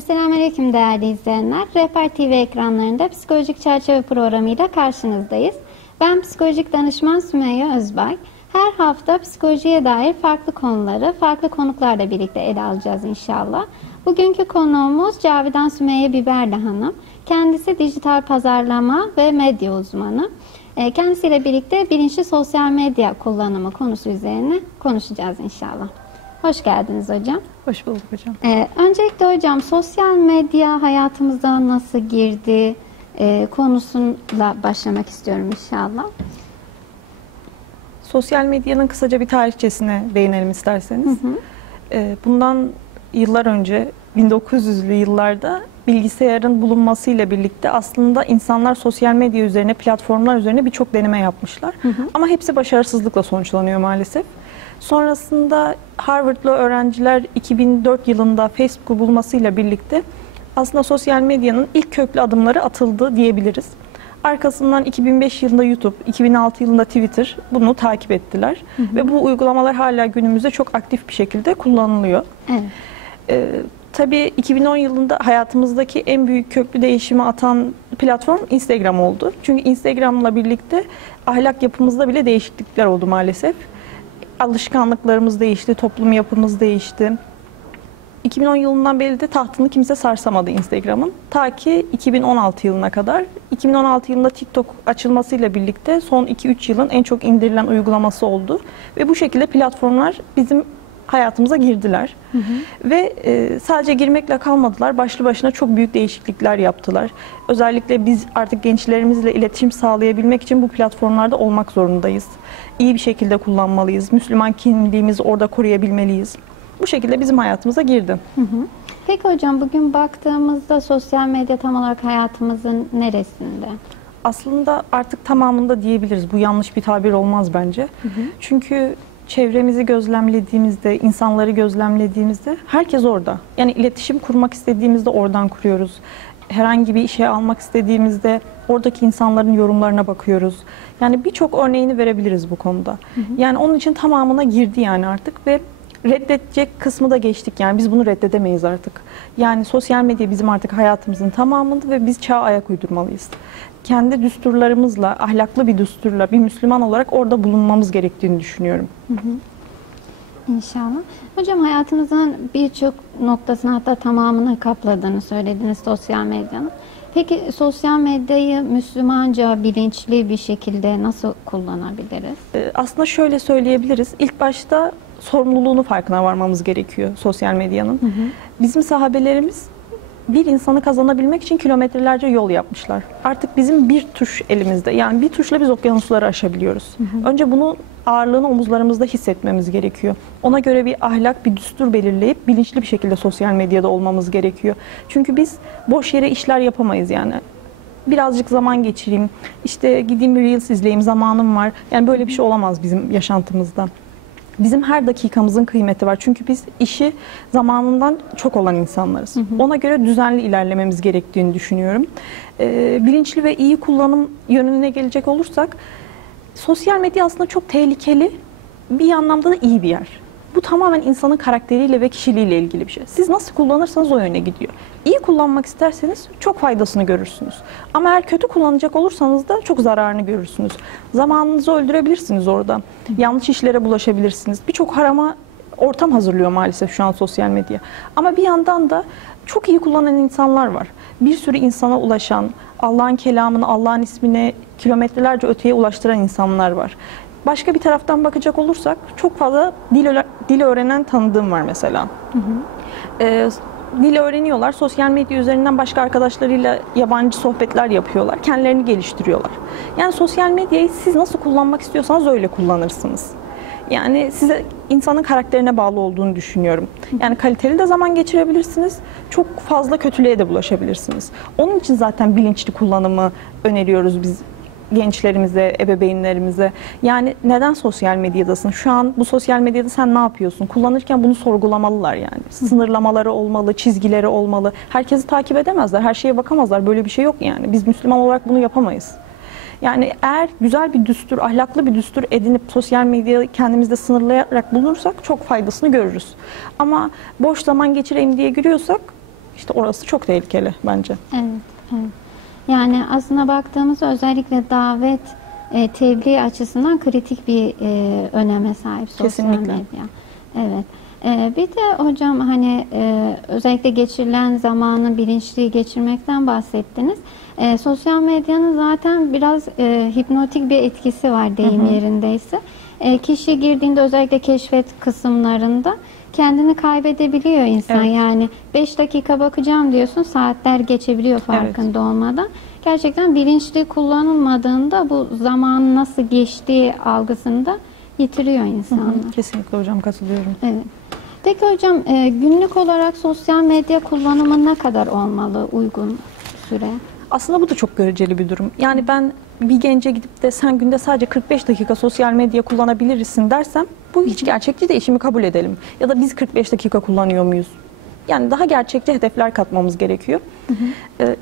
Selamünaleyküm değerli izleyenler. Rehber TV ekranlarında Psikolojik Çerçeve programıyla karşınızdayız. Ben psikolojik danışman Sümeyye Özbay. Her hafta psikolojiye dair farklı konuları, farklı konuklarla birlikte ele alacağız inşallah. Bugünkü konuğumuz Cavidan Sümeyye Biberli Hanım. Kendisi dijital pazarlama ve medya uzmanı. Kendisiyle birlikte bilinçli sosyal medya kullanımı konusu üzerine konuşacağız inşallah. Hoş geldiniz hocam. Hoş bulduk hocam. Öncelikle hocam sosyal medya hayatımıza nasıl girdi konusuyla başlamak istiyorum inşallah. Sosyal medyanın kısaca bir tarihçesine değinelim isterseniz. Bundan yıllar önce 1900'lü yıllarda bilgisayarın bulunmasıyla birlikte aslında insanlar sosyal medya üzerine, platformlar üzerine birçok deneme yapmışlar. Ama hepsi başarısızlıkla sonuçlanıyor maalesef. Sonrasında Harvard'lı öğrenciler 2004 yılında Facebook'u bulmasıyla birlikte aslında sosyal medyanın ilk köklü adımları atıldı diyebiliriz. Arkasından 2005 yılında YouTube, 2006 yılında Twitter bunu takip ettiler. Ve bu uygulamalar hala günümüzde çok aktif bir şekilde kullanılıyor. Tabii 2010 yılında hayatımızdaki en büyük köklü değişimi atan platform Instagram oldu. Çünkü Instagram'la birlikte ahlak yapımızda bile değişiklikler oldu maalesef. Alışkanlıklarımız değişti, toplum yapımız değişti. 2010 yılından beri de tahtını kimse sarsamadı Instagram'ın. Ta ki 2016 yılına kadar. 2016 yılında TikTok açılmasıyla birlikte son 2-3 yılın en çok indirilen uygulaması oldu. Ve bu şekilde platformlar bizim hayatımıza girdiler. Ve sadece girmekle kalmadılar. Başlı başına çok büyük değişiklikler yaptılar. Özellikle biz artık gençlerimizle iletişim sağlayabilmek için bu platformlarda olmak zorundayız. İyi bir şekilde kullanmalıyız. Müslüman kimliğimizi orada koruyabilmeliyiz. Bu şekilde bizim hayatımıza girdi. Peki hocam bugün baktığımızda sosyal medya tam olarak hayatımızın neresinde? Aslında artık tamamında diyebiliriz. Bu yanlış bir tabir olmaz bence. Çünkü çevremizi gözlemlediğimizde, insanları gözlemlediğimizde herkes orada. Yani iletişim kurmak istediğimizde oradan kuruyoruz. Herhangi bir işe almak istediğimizde oradaki insanların yorumlarına bakıyoruz. Yani birçok örneğini verebiliriz bu konuda. Yani onun için tamamına girdi yani artık ve reddedecek kısmı da geçtik. Yani biz bunu reddedemeyiz artık. Yani sosyal medya bizim artık hayatımızın tamamında ve biz çağa ayak uydurmalıyız. Kendi düsturlarımızla, ahlaklı bir düsturla bir Müslüman olarak orada bulunmamız gerektiğini düşünüyorum. İnşallah. Hocam hayatımızın birçok noktasını hatta tamamını kapladığını söylediniz sosyal medyanın. Peki sosyal medyayı Müslümanca bilinçli bir şekilde nasıl kullanabiliriz? Aslında şöyle söyleyebiliriz. İlk başta sorumluluğunu farkına varmamız gerekiyor sosyal medyanın. Bizim sahabelerimiz bir insanı kazanabilmek için kilometrelerce yol yapmışlar. Artık bizim bir tuş elimizde. Yani bir tuşla biz okyanusları aşabiliyoruz. Önce bunun ağırlığını omuzlarımızda hissetmemiz gerekiyor. Ona göre bir ahlak, bir düstur belirleyip bilinçli bir şekilde sosyal medyada olmamız gerekiyor. Çünkü biz boş yere işler yapamayız yani. Birazcık zaman geçireyim, işte gideyim bir Reels izleyeyim, zamanım var. Yani böyle bir şey olamaz bizim yaşantımızda. Bizim her dakikamızın kıymeti var. Çünkü biz işi zamanından çok olan insanlarız. Ona göre düzenli ilerlememiz gerektiğini düşünüyorum. Bilinçli ve iyi kullanım yönüne gelecek olursak, sosyal medya aslında çok tehlikeli, bir anlamda da iyi bir yer. Bu tamamen insanın karakteriyle ve kişiliğiyle ilgili bir şey. Siz nasıl kullanırsanız o yöne gidiyor. İyi kullanmak isterseniz çok faydasını görürsünüz. Ama eğer kötü kullanacak olursanız da çok zararını görürsünüz. Zamanınızı öldürebilirsiniz orada. Yanlış işlere bulaşabilirsiniz. Birçok harama ortam hazırlıyor maalesef şu an sosyal medya. Ama bir yandan da çok iyi kullanan insanlar var. Bir sürü insana ulaşan, Allah'ın kelamını, Allah'ın ismini kilometrelerce öteye ulaştıran insanlar var. Başka bir taraftan bakacak olursak çok fazla dil öğrenen tanıdığım var mesela. Dil öğreniyorlar, sosyal medya üzerinden başka arkadaşlarıyla yabancı sohbetler yapıyorlar, kendilerini geliştiriyorlar. Yani sosyal medyayı siz nasıl kullanmak istiyorsanız öyle kullanırsınız. Yani size insanın karakterine bağlı olduğunu düşünüyorum. Yani kaliteli de zaman geçirebilirsiniz, çok fazla kötülüğe de bulaşabilirsiniz. Onun için zaten bilinçli kullanımı öneriyoruz biz gençlerimize, ebeveynlerimize. Yani neden sosyal medyadasın? Şu an bu sosyal medyada sen ne yapıyorsun? Kullanırken bunu sorgulamalılar yani. Sınırlamaları olmalı, çizgileri olmalı. Herkesi takip edemezler, her şeye bakamazlar. Böyle bir şey yok yani. Biz Müslüman olarak bunu yapamayız. Yani eğer güzel bir düstur, ahlaklı bir düstur edinip sosyal medyayı kendimizde sınırlayarak bulunursak çok faydasını görürüz. Ama boş zaman geçireyim diye giriyorsak İşte orası çok tehlikeli bence. Evet, evet. Yani aslında baktığımızda özellikle davet, tebliğ açısından kritik bir öneme sahip sosyal Kesinlikle. medya. Evet. Bir de hocam hani özellikle geçirilen zamanı bilinçli geçirmekten bahsettiniz. Sosyal medyanın zaten biraz hipnotik bir etkisi var deyim yerindeyse. Kişi girdiğinde özellikle keşfet kısımlarında kendini kaybedebiliyor insan. Evet. Yani 5 dakika bakacağım diyorsun, saatler geçebiliyor farkında olmadan. Gerçekten bilinçli kullanılmadığında bu zaman nasıl geçtiği algısında yitiriyor insanlar. Kesinlikle hocam, katılıyorum. Evet. Peki hocam günlük olarak sosyal medya kullanımı ne kadar olmalı uygun süre? Aslında bu da çok göreceli bir durum. Yani ben bir gence gidip de sen günde sadece 45 dakika sosyal medya kullanabilirsin dersem bu hiç gerçekçi değil. Şimdi kabul edelim. Ya da biz 45 dakika kullanıyor muyuz? Yani daha gerçekçi hedefler katmamız gerekiyor.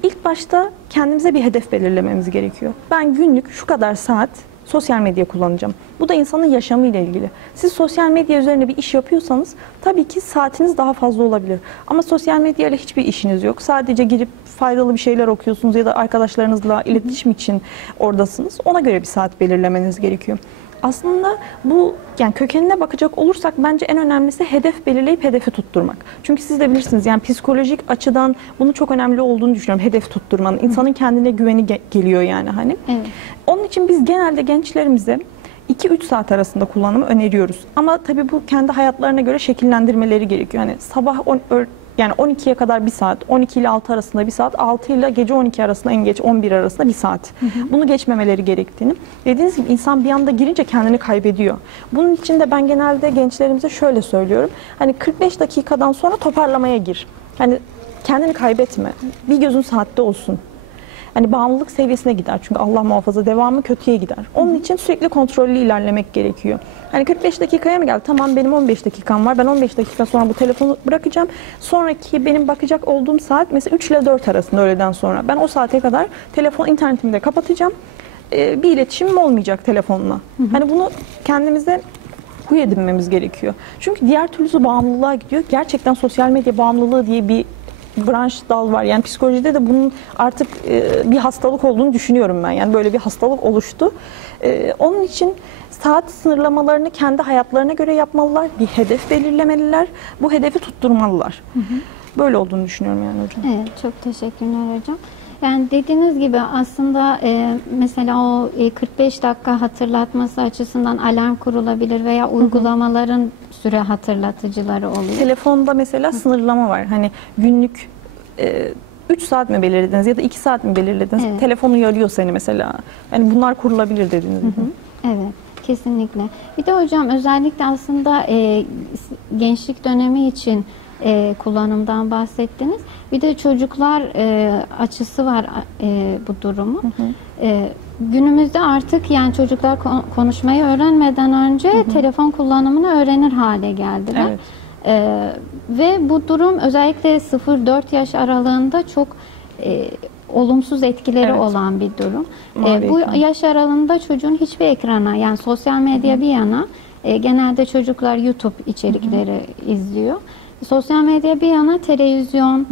İlk başta kendimize bir hedef belirlememiz gerekiyor. Ben günlük şu kadar saat sosyal medya kullanacağım. Bu da insanın yaşamıyla ilgili. Siz sosyal medya üzerine bir iş yapıyorsanız tabii ki saatiniz daha fazla olabilir. Ama sosyal medya ile hiçbir işiniz yok. Sadece girip faydalı bir şeyler okuyorsunuz ya da arkadaşlarınızla iletişim için oradasınız. Ona göre bir saat belirlemeniz gerekiyor. Aslında bu, yani kökenine bakacak olursak bence en önemlisi hedef belirleyip hedefi tutturmak. Çünkü siz de bilirsiniz, yani psikolojik açıdan bunun çok önemli olduğunu düşünüyorum, hedef tutturmanın. İnsanın kendine güveni geliyor yani hani. Evet. Onun için biz genelde gençlerimize 2-3 saat arasında kullanımı öneriyoruz. Ama tabii bu kendi hayatlarına göre şekillendirmeleri gerekiyor. Yani sabah yani 12'ye kadar bir saat, 12 ile 6 arasında bir saat, 6 ile gece 12 arasında, en geç 11 arasında bir saat. Bunu geçmemeleri gerektiğini. Dediğiniz gibi insan bir anda girince kendini kaybediyor. Bunun için de ben genelde gençlerimize şöyle söylüyorum. Hani 45 dakikadan sonra toparlamaya gir. Hani kendini kaybetme. Bir gözün saatte olsun. Hani bağımlılık seviyesine gider. Çünkü Allah muhafaza devamı kötüye gider. Onun için sürekli kontrollü ilerlemek gerekiyor. Hani 45 dakikaya mı geldi? Tamam, benim 15 dakikam var. Ben 15 dakika sonra bu telefonu bırakacağım. Sonraki benim bakacak olduğum saat mesela 3 ile 4 arasında, öğleden sonra. Ben o saate kadar internetimi de kapatacağım. Bir iletişimim olmayacak telefonla. Hani bunu kendimize huy edinmemiz gerekiyor. Çünkü diğer türlüsü bağımlılığa gidiyor. Gerçekten sosyal medya bağımlılığı diye bir branş dal var. Yani psikolojide de bunun artık bir hastalık olduğunu düşünüyorum ben. Yani böyle bir hastalık oluştu. Onun için saat sınırlamalarını kendi hayatlarına göre yapmalılar. Bir hedef belirlemeliler. Bu hedefi tutturmalılar. Böyle olduğunu düşünüyorum yani hocam. Evet, çok teşekkürler hocam. Yani dediğiniz gibi aslında mesela o 45 dakika hatırlatması açısından alarm kurulabilir veya uygulamaların süre hatırlatıcıları oluyor. Telefonda mesela sınırlama var. Hani günlük 3 saat mi belirlediniz ya da 2 saat mi belirlediniz? Evet. Telefonu uyarıyor seni mesela. Yani bunlar kurulabilir dediğiniz gibi. Evet, kesinlikle. Bir de hocam özellikle aslında gençlik dönemi için kullanımdan bahsettiniz. Bir de çocuklar açısı var bu durumu. Günümüzde artık yani çocuklar konuşmayı öğrenmeden önce telefon kullanımını öğrenir hale geldiler. Evet. Ve bu durum özellikle 0-4 yaş aralığında çok olumsuz etkileri olan bir durum. Bu yaş aralığında çocuğun hiçbir ekrana, yani sosyal medya bir yana, genelde çocuklar YouTube içerikleri izliyor. Sosyal medya bir yana, televizyon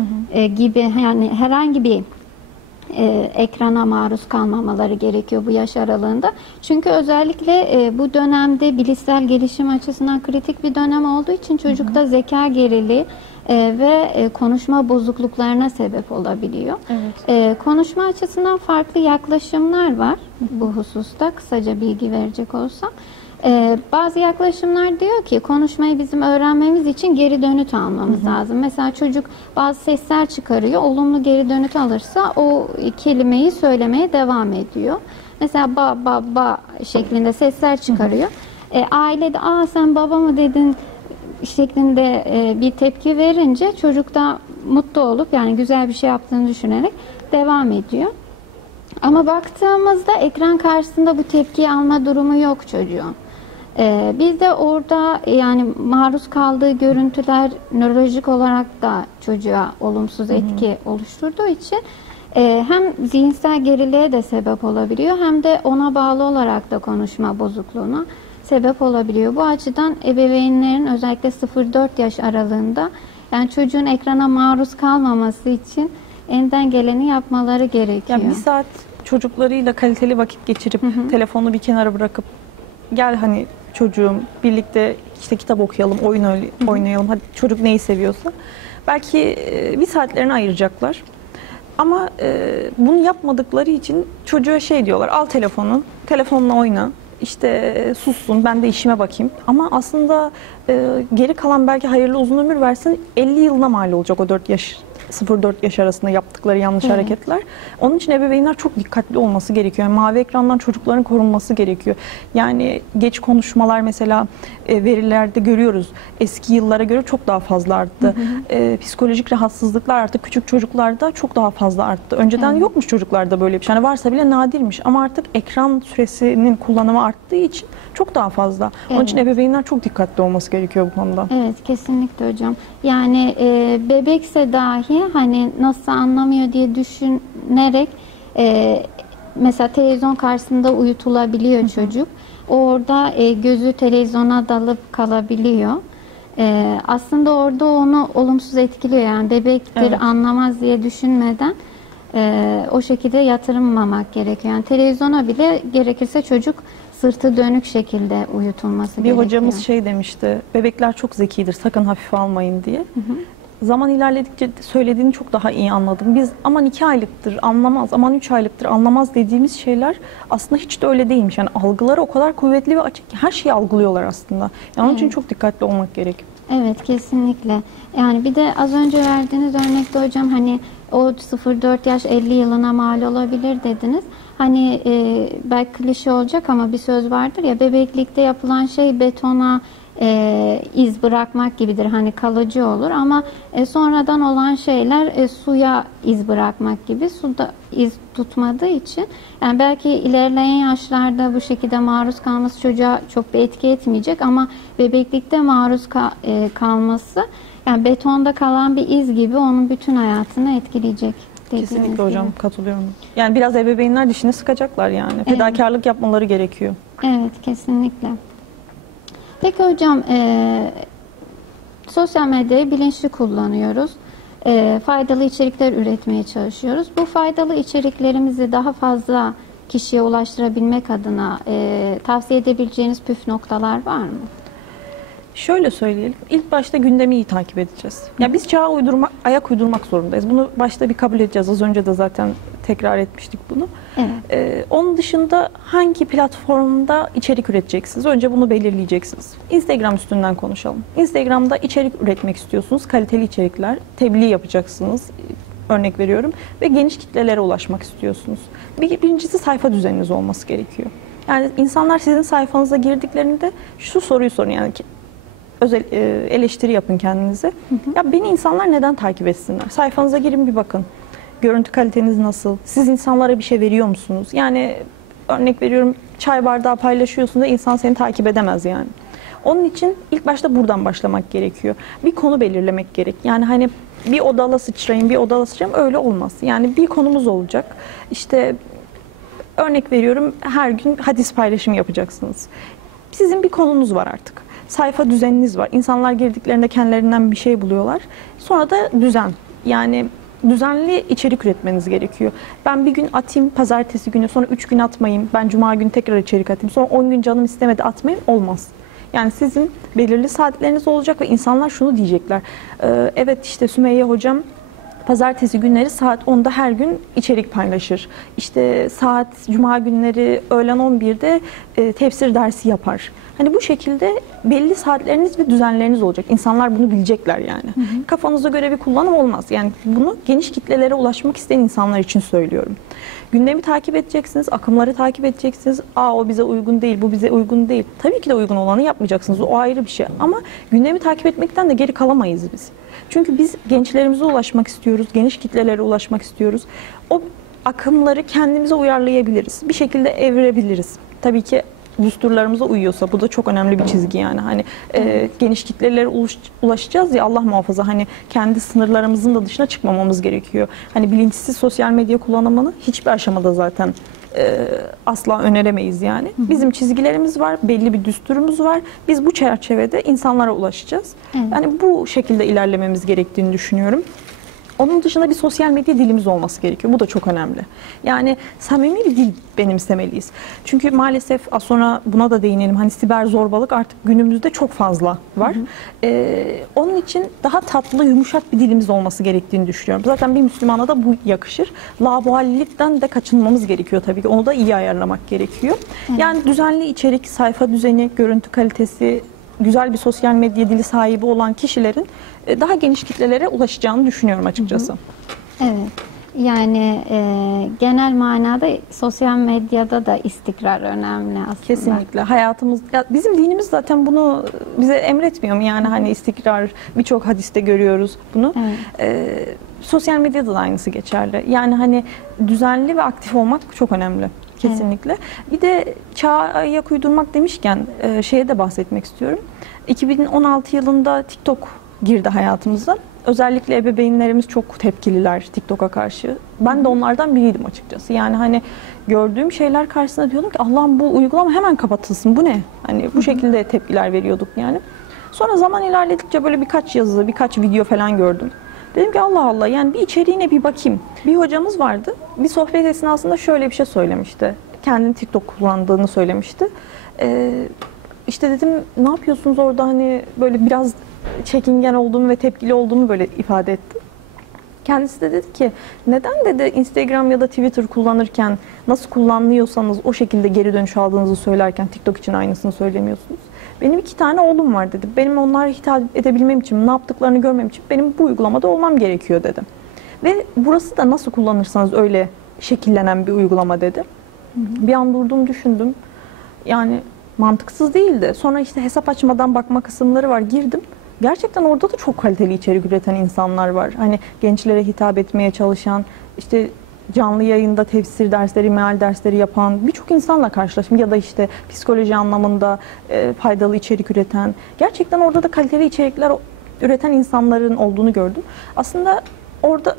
gibi yani herhangi bir ekrana maruz kalmamaları gerekiyor bu yaş aralığında. Çünkü özellikle bu dönemde bilişsel gelişim açısından kritik bir dönem olduğu için çocukta zeka geriliği ve konuşma bozukluklarına sebep olabiliyor. Evet. Konuşma açısından farklı yaklaşımlar var bu hususta. Kısaca bilgi verecek olsam. Bazı yaklaşımlar diyor ki konuşmayı bizim öğrenmemiz için geri dönüt almamız lazım. Mesela çocuk bazı sesler çıkarıyor. Olumlu geri dönüt alırsa o kelimeyi söylemeye devam ediyor. Mesela ba ba ba şeklinde sesler çıkarıyor. Ailede sen baba mı dedin şeklinde bir tepki verince çocuk da mutlu olup yani güzel bir şey yaptığını düşünerek devam ediyor. Ama baktığımızda ekran karşısında bu tepkiyi alma durumu yok çocuğun. Biz de orada yani maruz kaldığı görüntüler nörolojik olarak da çocuğa olumsuz etki oluşturduğu için hem zihinsel geriliğe de sebep olabiliyor hem de ona bağlı olarak da konuşma bozukluğuna sebep olabiliyor. Bu açıdan ebeveynlerin özellikle 0-4 yaş aralığında Yani çocuğun ekrana maruz kalmaması için elinden geleni yapmaları gerekiyor. Yani bir saat çocuklarıyla kaliteli vakit geçirip telefonu bir kenara bırakıp gel hani çocuğum birlikte işte kitap okuyalım, oyun oynayalım. Hadi çocuk neyi seviyorsa. Belki bir saatlerini ayıracaklar. Ama bunu yapmadıkları için çocuğa şey diyorlar, al telefonu, telefonla oyna, işte sussun, ben de işime bakayım. Ama aslında geri kalan belki hayırlı uzun ömür versin, 50 yılına mal olacak o 0-4 yaş arasında yaptıkları yanlış hareketler. Onun için ebeveynler çok dikkatli olması gerekiyor. Yani mavi ekrandan çocukların korunması gerekiyor. Yani geç konuşmalar mesela verilerde görüyoruz. Eski yıllara göre çok daha fazla arttı. Psikolojik rahatsızlıklar artık küçük çocuklarda çok daha fazla arttı. Önceden yokmuş çocuklarda böyle bir şey. Yani varsa bile nadirmiş. Ama artık ekran süresinin kullanımı arttığı için çok daha fazla. Onun için ebeveynler çok dikkatli olması gerekiyor bu konuda. Evet, kesinlikle hocam. Yani bebekse dahi hani nasıl anlamıyor diye düşünerek mesela televizyon karşısında uyutulabiliyor çocuk. Orada gözü televizyona dalıp kalabiliyor. Aslında orada onu olumsuz etkiliyor. Yani bebektir, anlamaz diye düşünmeden o şekilde yatırmamak gerekiyor. Yani televizyona bile gerekirse çocuk sırtı dönük şekilde uyutulması gerekiyor. Bir hocamız şey demişti, bebekler çok zekidir, sakın hafife almayın diye. Zaman ilerledikçe söylediğini çok daha iyi anladım. Biz aman 2 aylıktır anlamaz, aman 3 aylıktır anlamaz dediğimiz şeyler aslında hiç de öyle değilmiş. Yani algıları o kadar kuvvetli ve açık ki her şeyi algılıyorlar aslında. Yani onun için çok dikkatli olmak gerek. Evet, kesinlikle. Yani bir de az önce verdiğiniz örnekte hocam hani o 0-4 yaş 50 yılına mal olabilir dediniz. Hani belki klişe olacak ama bir söz vardır ya, bebeklikte yapılan şey betona iz bırakmak gibidir. Hani kalıcı olur ama sonradan olan şeyler suya iz bırakmak gibi, suda iz tutmadığı için yani belki ilerleyen yaşlarda bu şekilde maruz kalması çocuğa çok bir etki etmeyecek ama bebeklikte maruz kalması yani betonda kalan bir iz gibi onun bütün hayatını etkileyecek. Kesinlikle hocam, katılıyorum. Yani biraz ebeveynler dişini sıkacaklar yani. Fedakarlık yapmaları gerekiyor. Evet, kesinlikle. Peki hocam, sosyal medyayı bilinçli kullanıyoruz. Faydalı içerikler üretmeye çalışıyoruz. Bu faydalı içeriklerimizi daha fazla kişiye ulaştırabilmek adına tavsiye edebileceğiniz püf noktalar var mı? Şöyle söyleyelim. İlk başta gündemi iyi takip edeceğiz. Ya biz çağa ayak uydurmak zorundayız. Bunu başta bir kabul edeceğiz. Az önce de zaten tekrar etmiştik bunu. Onun dışında hangi platformda içerik üreteceksiniz? Önce bunu belirleyeceksiniz. Instagram üstünden konuşalım. Instagram'da içerik üretmek istiyorsunuz. Kaliteli içerikler, tebliğ yapacaksınız. Örnek veriyorum. Ve geniş kitlelere ulaşmak istiyorsunuz. Birincisi sayfa düzeniniz olması gerekiyor. Yani insanlar sizin sayfanıza girdiklerinde şu soruyu sorun yani özel eleştiri yapın kendinize. Ya beni insanlar neden takip etsinler? Sayfanıza girin bir bakın. Görüntü kaliteniz nasıl? Siz insanlara bir şey veriyor musunuz? Yani örnek veriyorum, çay bardağı paylaşıyorsun da insan seni takip edemez yani. Onun için ilk başta buradan başlamak gerekiyor. Bir konu belirlemek gerek. Yani hani bir odala sıçrayın, bir odala sıçrayın öyle olmaz. Yani bir konumuz olacak. İşte örnek veriyorum, her gün hadis paylaşımı yapacaksınız. Sizin bir konunuz var artık. Sayfa düzeniniz var. İnsanlar girdiklerinde kendilerinden bir şey buluyorlar. Sonra da düzen. Yani düzenli içerik üretmeniz gerekiyor. Ben bir gün atayım, pazartesi günü, sonra 3 gün atmayayım. Ben cuma günü tekrar içerik atayım. Sonra 10 gün canım istemedi atmayayım. Olmaz. Yani sizin belirli saatleriniz olacak ve insanlar şunu diyecekler. Evet işte Sümeyye hocam pazartesi günleri saat 10'da her gün içerik paylaşır. İşte cuma günleri öğlen 11'de tefsir dersi yapar. Hani bu şekilde belli saatleriniz ve düzenleriniz olacak. İnsanlar bunu bilecekler yani. Kafanıza göre bir kullanım olmaz. Yani bunu geniş kitlelere ulaşmak isteyen insanlar için söylüyorum. Gündemi takip edeceksiniz, akımları takip edeceksiniz. O bize uygun değil, bu bize uygun değil. Tabii ki de uygun olanı yapmayacaksınız. O ayrı bir şey. Ama gündemi takip etmekten de geri kalamayız biz. Çünkü biz gençlerimize ulaşmak istiyoruz, geniş kitlelere ulaşmak istiyoruz. O akımları kendimize uyarlayabiliriz. Bir şekilde evirebiliriz. Tabii ki düsturlarımıza uyuyorsa, bu da çok önemli bir çizgi yani. Hani geniş kitlelere ulaşacağız ya, Allah muhafaza, hani kendi sınırlarımızın da dışına çıkmamamız gerekiyor. Hani bilinçsiz sosyal medya kullanımını hiçbir aşamada zaten asla öneremeyiz yani. Bizim çizgilerimiz var, belli bir düsturumuz var. Biz bu çerçevede insanlara ulaşacağız. Evet. Yani bu şekilde ilerlememiz gerektiğini düşünüyorum. Onun dışında bir sosyal medya dilimiz olması gerekiyor. Bu da çok önemli. Yani samimi bir dil benimsemeliyiz. Çünkü maalesef az sonra buna da değinelim. Hani siber zorbalık artık günümüzde çok fazla var. Onun için daha tatlı, yumuşak bir dilimiz olması gerektiğini düşünüyorum. Zaten bir Müslümana da bu yakışır. Laubalilikten de kaçınmamız gerekiyor tabii ki. Onu da iyi ayarlamak gerekiyor. Yani düzenli içerik, sayfa düzeni, görüntü kalitesi, güzel bir sosyal medya dili sahibi olan kişilerin daha geniş kitlelere ulaşacağını düşünüyorum açıkçası. Evet. Yani genel manada sosyal medyada da istikrar önemli aslında. Kesinlikle. Hayatımız, ya bizim dinimiz zaten bunu bize emretmiyor mu? Yani hani istikrar, birçok hadiste görüyoruz bunu. Evet. Sosyal medyada da aynısı geçerli. Yani hani düzenli ve aktif olmak çok önemli. Kesinlikle. Bir de çağa ayak uydurmak demişken şeye de bahsetmek istiyorum. 2016 yılında TikTok girdi hayatımıza. Özellikle ebeveynlerimiz çok tepkililer TikTok'a karşı. Ben de onlardan biriydim açıkçası. Yani hani gördüğüm şeyler karşısında diyordum ki Allah'ım bu uygulama hemen kapatılsın. Bu ne? Hani bu şekilde tepkiler veriyorduk yani. Sonra zaman ilerledikçe böyle birkaç yazı, birkaç video falan gördüm. Dedim ki Allah Allah, yani bir içeriğine bir bakayım. Bir hocamız vardı. Bir sohbet esnasında şöyle bir şey söylemişti. Kendini TikTok kullandığını söylemişti. İşte dedim ne yapıyorsunuz orada, hani böyle biraz çekingen olduğumu ve tepkili olduğumu böyle ifade ettim. Kendisi de dedi ki neden dedi Instagram ya da Twitter kullanırken nasıl kullanıyorsanız o şekilde geri dönüş aldığınızı söylerken TikTok için aynısını söylemiyorsunuz. Benim 2 tane oğlum var dedi. Benim onlara hitap edebilmem için, ne yaptıklarını görmem için benim bu uygulamada olmam gerekiyor dedi. Ve burası da nasıl kullanırsanız öyle şekillenen bir uygulama dedi. Bir an durdum, düşündüm. Yani mantıksız değildi. Sonra işte hesap açmadan bakma kısımları var. Girdim. Gerçekten orada da çok kaliteli içerik üreten insanlar var. Hani gençlere hitap etmeye çalışan, işte canlı yayında tefsir dersleri, meal dersleri yapan birçok insanla karşılaştım. Ya da işte psikoloji anlamında faydalı içerik üreten, gerçekten orada da kaliteli içerikler üreten insanların olduğunu gördüm. Aslında orada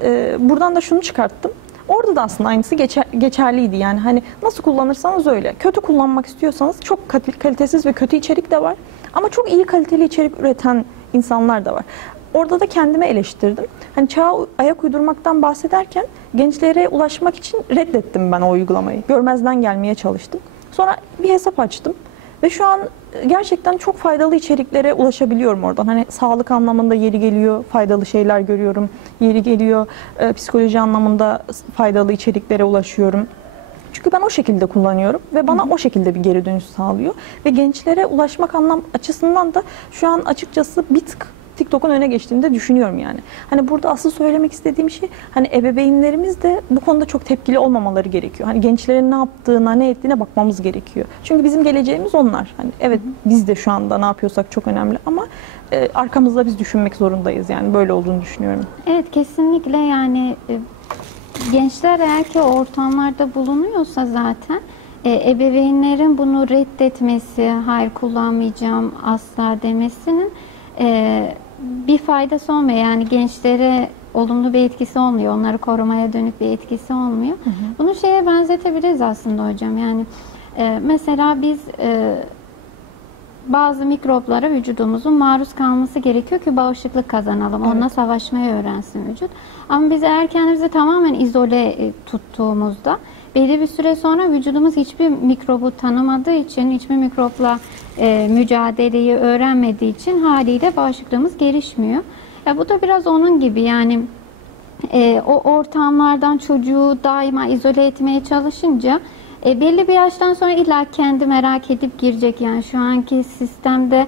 buradan da şunu çıkarttım. Orada da aslında aynısı geçerliydi. Yani hani nasıl kullanırsanız öyle. Kötü kullanmak istiyorsanız çok kalitesiz ve kötü içerik de var. Ama çok iyi kaliteli içerik üreten insanlar da var. Orada da kendime eleştirdim. Hani çağa ayak uydurmaktan bahsederken gençlere ulaşmak için reddettim ben o uygulamayı. Görmezden gelmeye çalıştım. Sonra bir hesap açtım. Ve şu an gerçekten çok faydalı içeriklere ulaşabiliyorum oradan. Hani sağlık anlamında yeri geliyor, faydalı şeyler görüyorum. Yeri geliyor, psikoloji anlamında faydalı içeriklere ulaşıyorum. Çünkü ben o şekilde kullanıyorum ve bana o şekilde bir geri dönüş sağlıyor. Ve gençlere ulaşmak anlam açısından da şu an açıkçası bir tık TikTok'un öne geçtiğini de düşünüyorum yani. Hani burada asıl söylemek istediğim şey, hani ebeveynlerimiz de bu konuda çok tepkili olmamaları gerekiyor. Hani gençlerin ne yaptığına, ne ettiğine bakmamız gerekiyor. Çünkü bizim geleceğimiz onlar. Hani evet, biz de şu anda ne yapıyorsak çok önemli ama arkamızda biz düşünmek zorundayız. Yani böyle olduğunu düşünüyorum. Evet, kesinlikle. Yani gençler eğer ki ortamlarda bulunuyorsa zaten ebeveynlerin bunu reddetmesi, hayır kullanmayacağım asla demesinin bir faydası olmuyor. Yani gençlere olumlu bir etkisi olmuyor. Onları korumaya dönük bir etkisi olmuyor. Bunu şeye benzetebiliriz aslında hocam. Yani mesela biz bazı mikroplara vücudumuzun maruz kalması gerekiyor ki bağışıklık kazanalım. Evet. Onunla savaşmayı öğrensin vücut. Ama biz eğer kendimizi tamamen izole tuttuğumuzda belli bir süre sonra vücudumuz hiçbir mikrobu tanımadığı için, hiçbir mikropla mücadeleyi öğrenmediği için haliyle bağışıklığımız gelişmiyor. Bu da biraz onun gibi, yani o ortamlardan çocuğu daima izole etmeye çalışınca belli bir yaştan sonra illa kendi merak edip girecek. Yani şu anki sistemde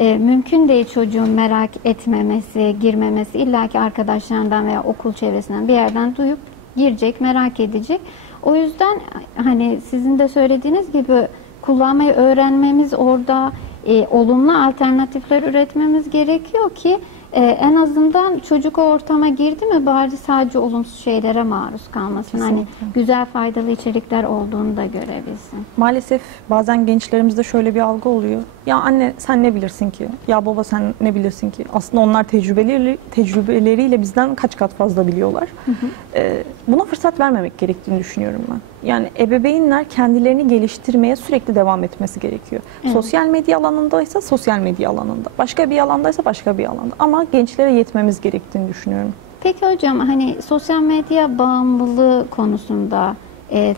mümkün değil çocuğun merak etmemesi, girmemesi. İlla ki arkadaşlarından veya okul çevresinden bir yerden duyup girecek, merak edecek. O yüzden hani sizin de söylediğiniz gibi kullanmayı öğrenmemiz, orada olumlu alternatifler üretmemiz gerekiyor ki en azından çocuk o ortama girdi mi bari sadece olumsuz şeylere maruz kalmasın. Kesinlikle. Hani güzel, faydalı içerikler olduğunu da görebilsin. Maalesef bazen gençlerimizde şöyle bir algı oluyor. Ya anne sen ne bilirsin ki? Ya baba sen ne bilirsin ki? Aslında onlar tecrübeleriyle bizden kaç kat fazla biliyorlar. Buna fırsat vermemek gerektiğini düşünüyorum ben. Yani ebeveynler kendilerini geliştirmeye sürekli devam etmesi gerekiyor. Evet. Sosyal medya alanındaysa sosyal medya alanında, başka bir alandaysa başka bir alanda. Ama gençlere yetmemiz gerektiğini düşünüyorum. Peki hocam, hani sosyal medya bağımlılığı konusunda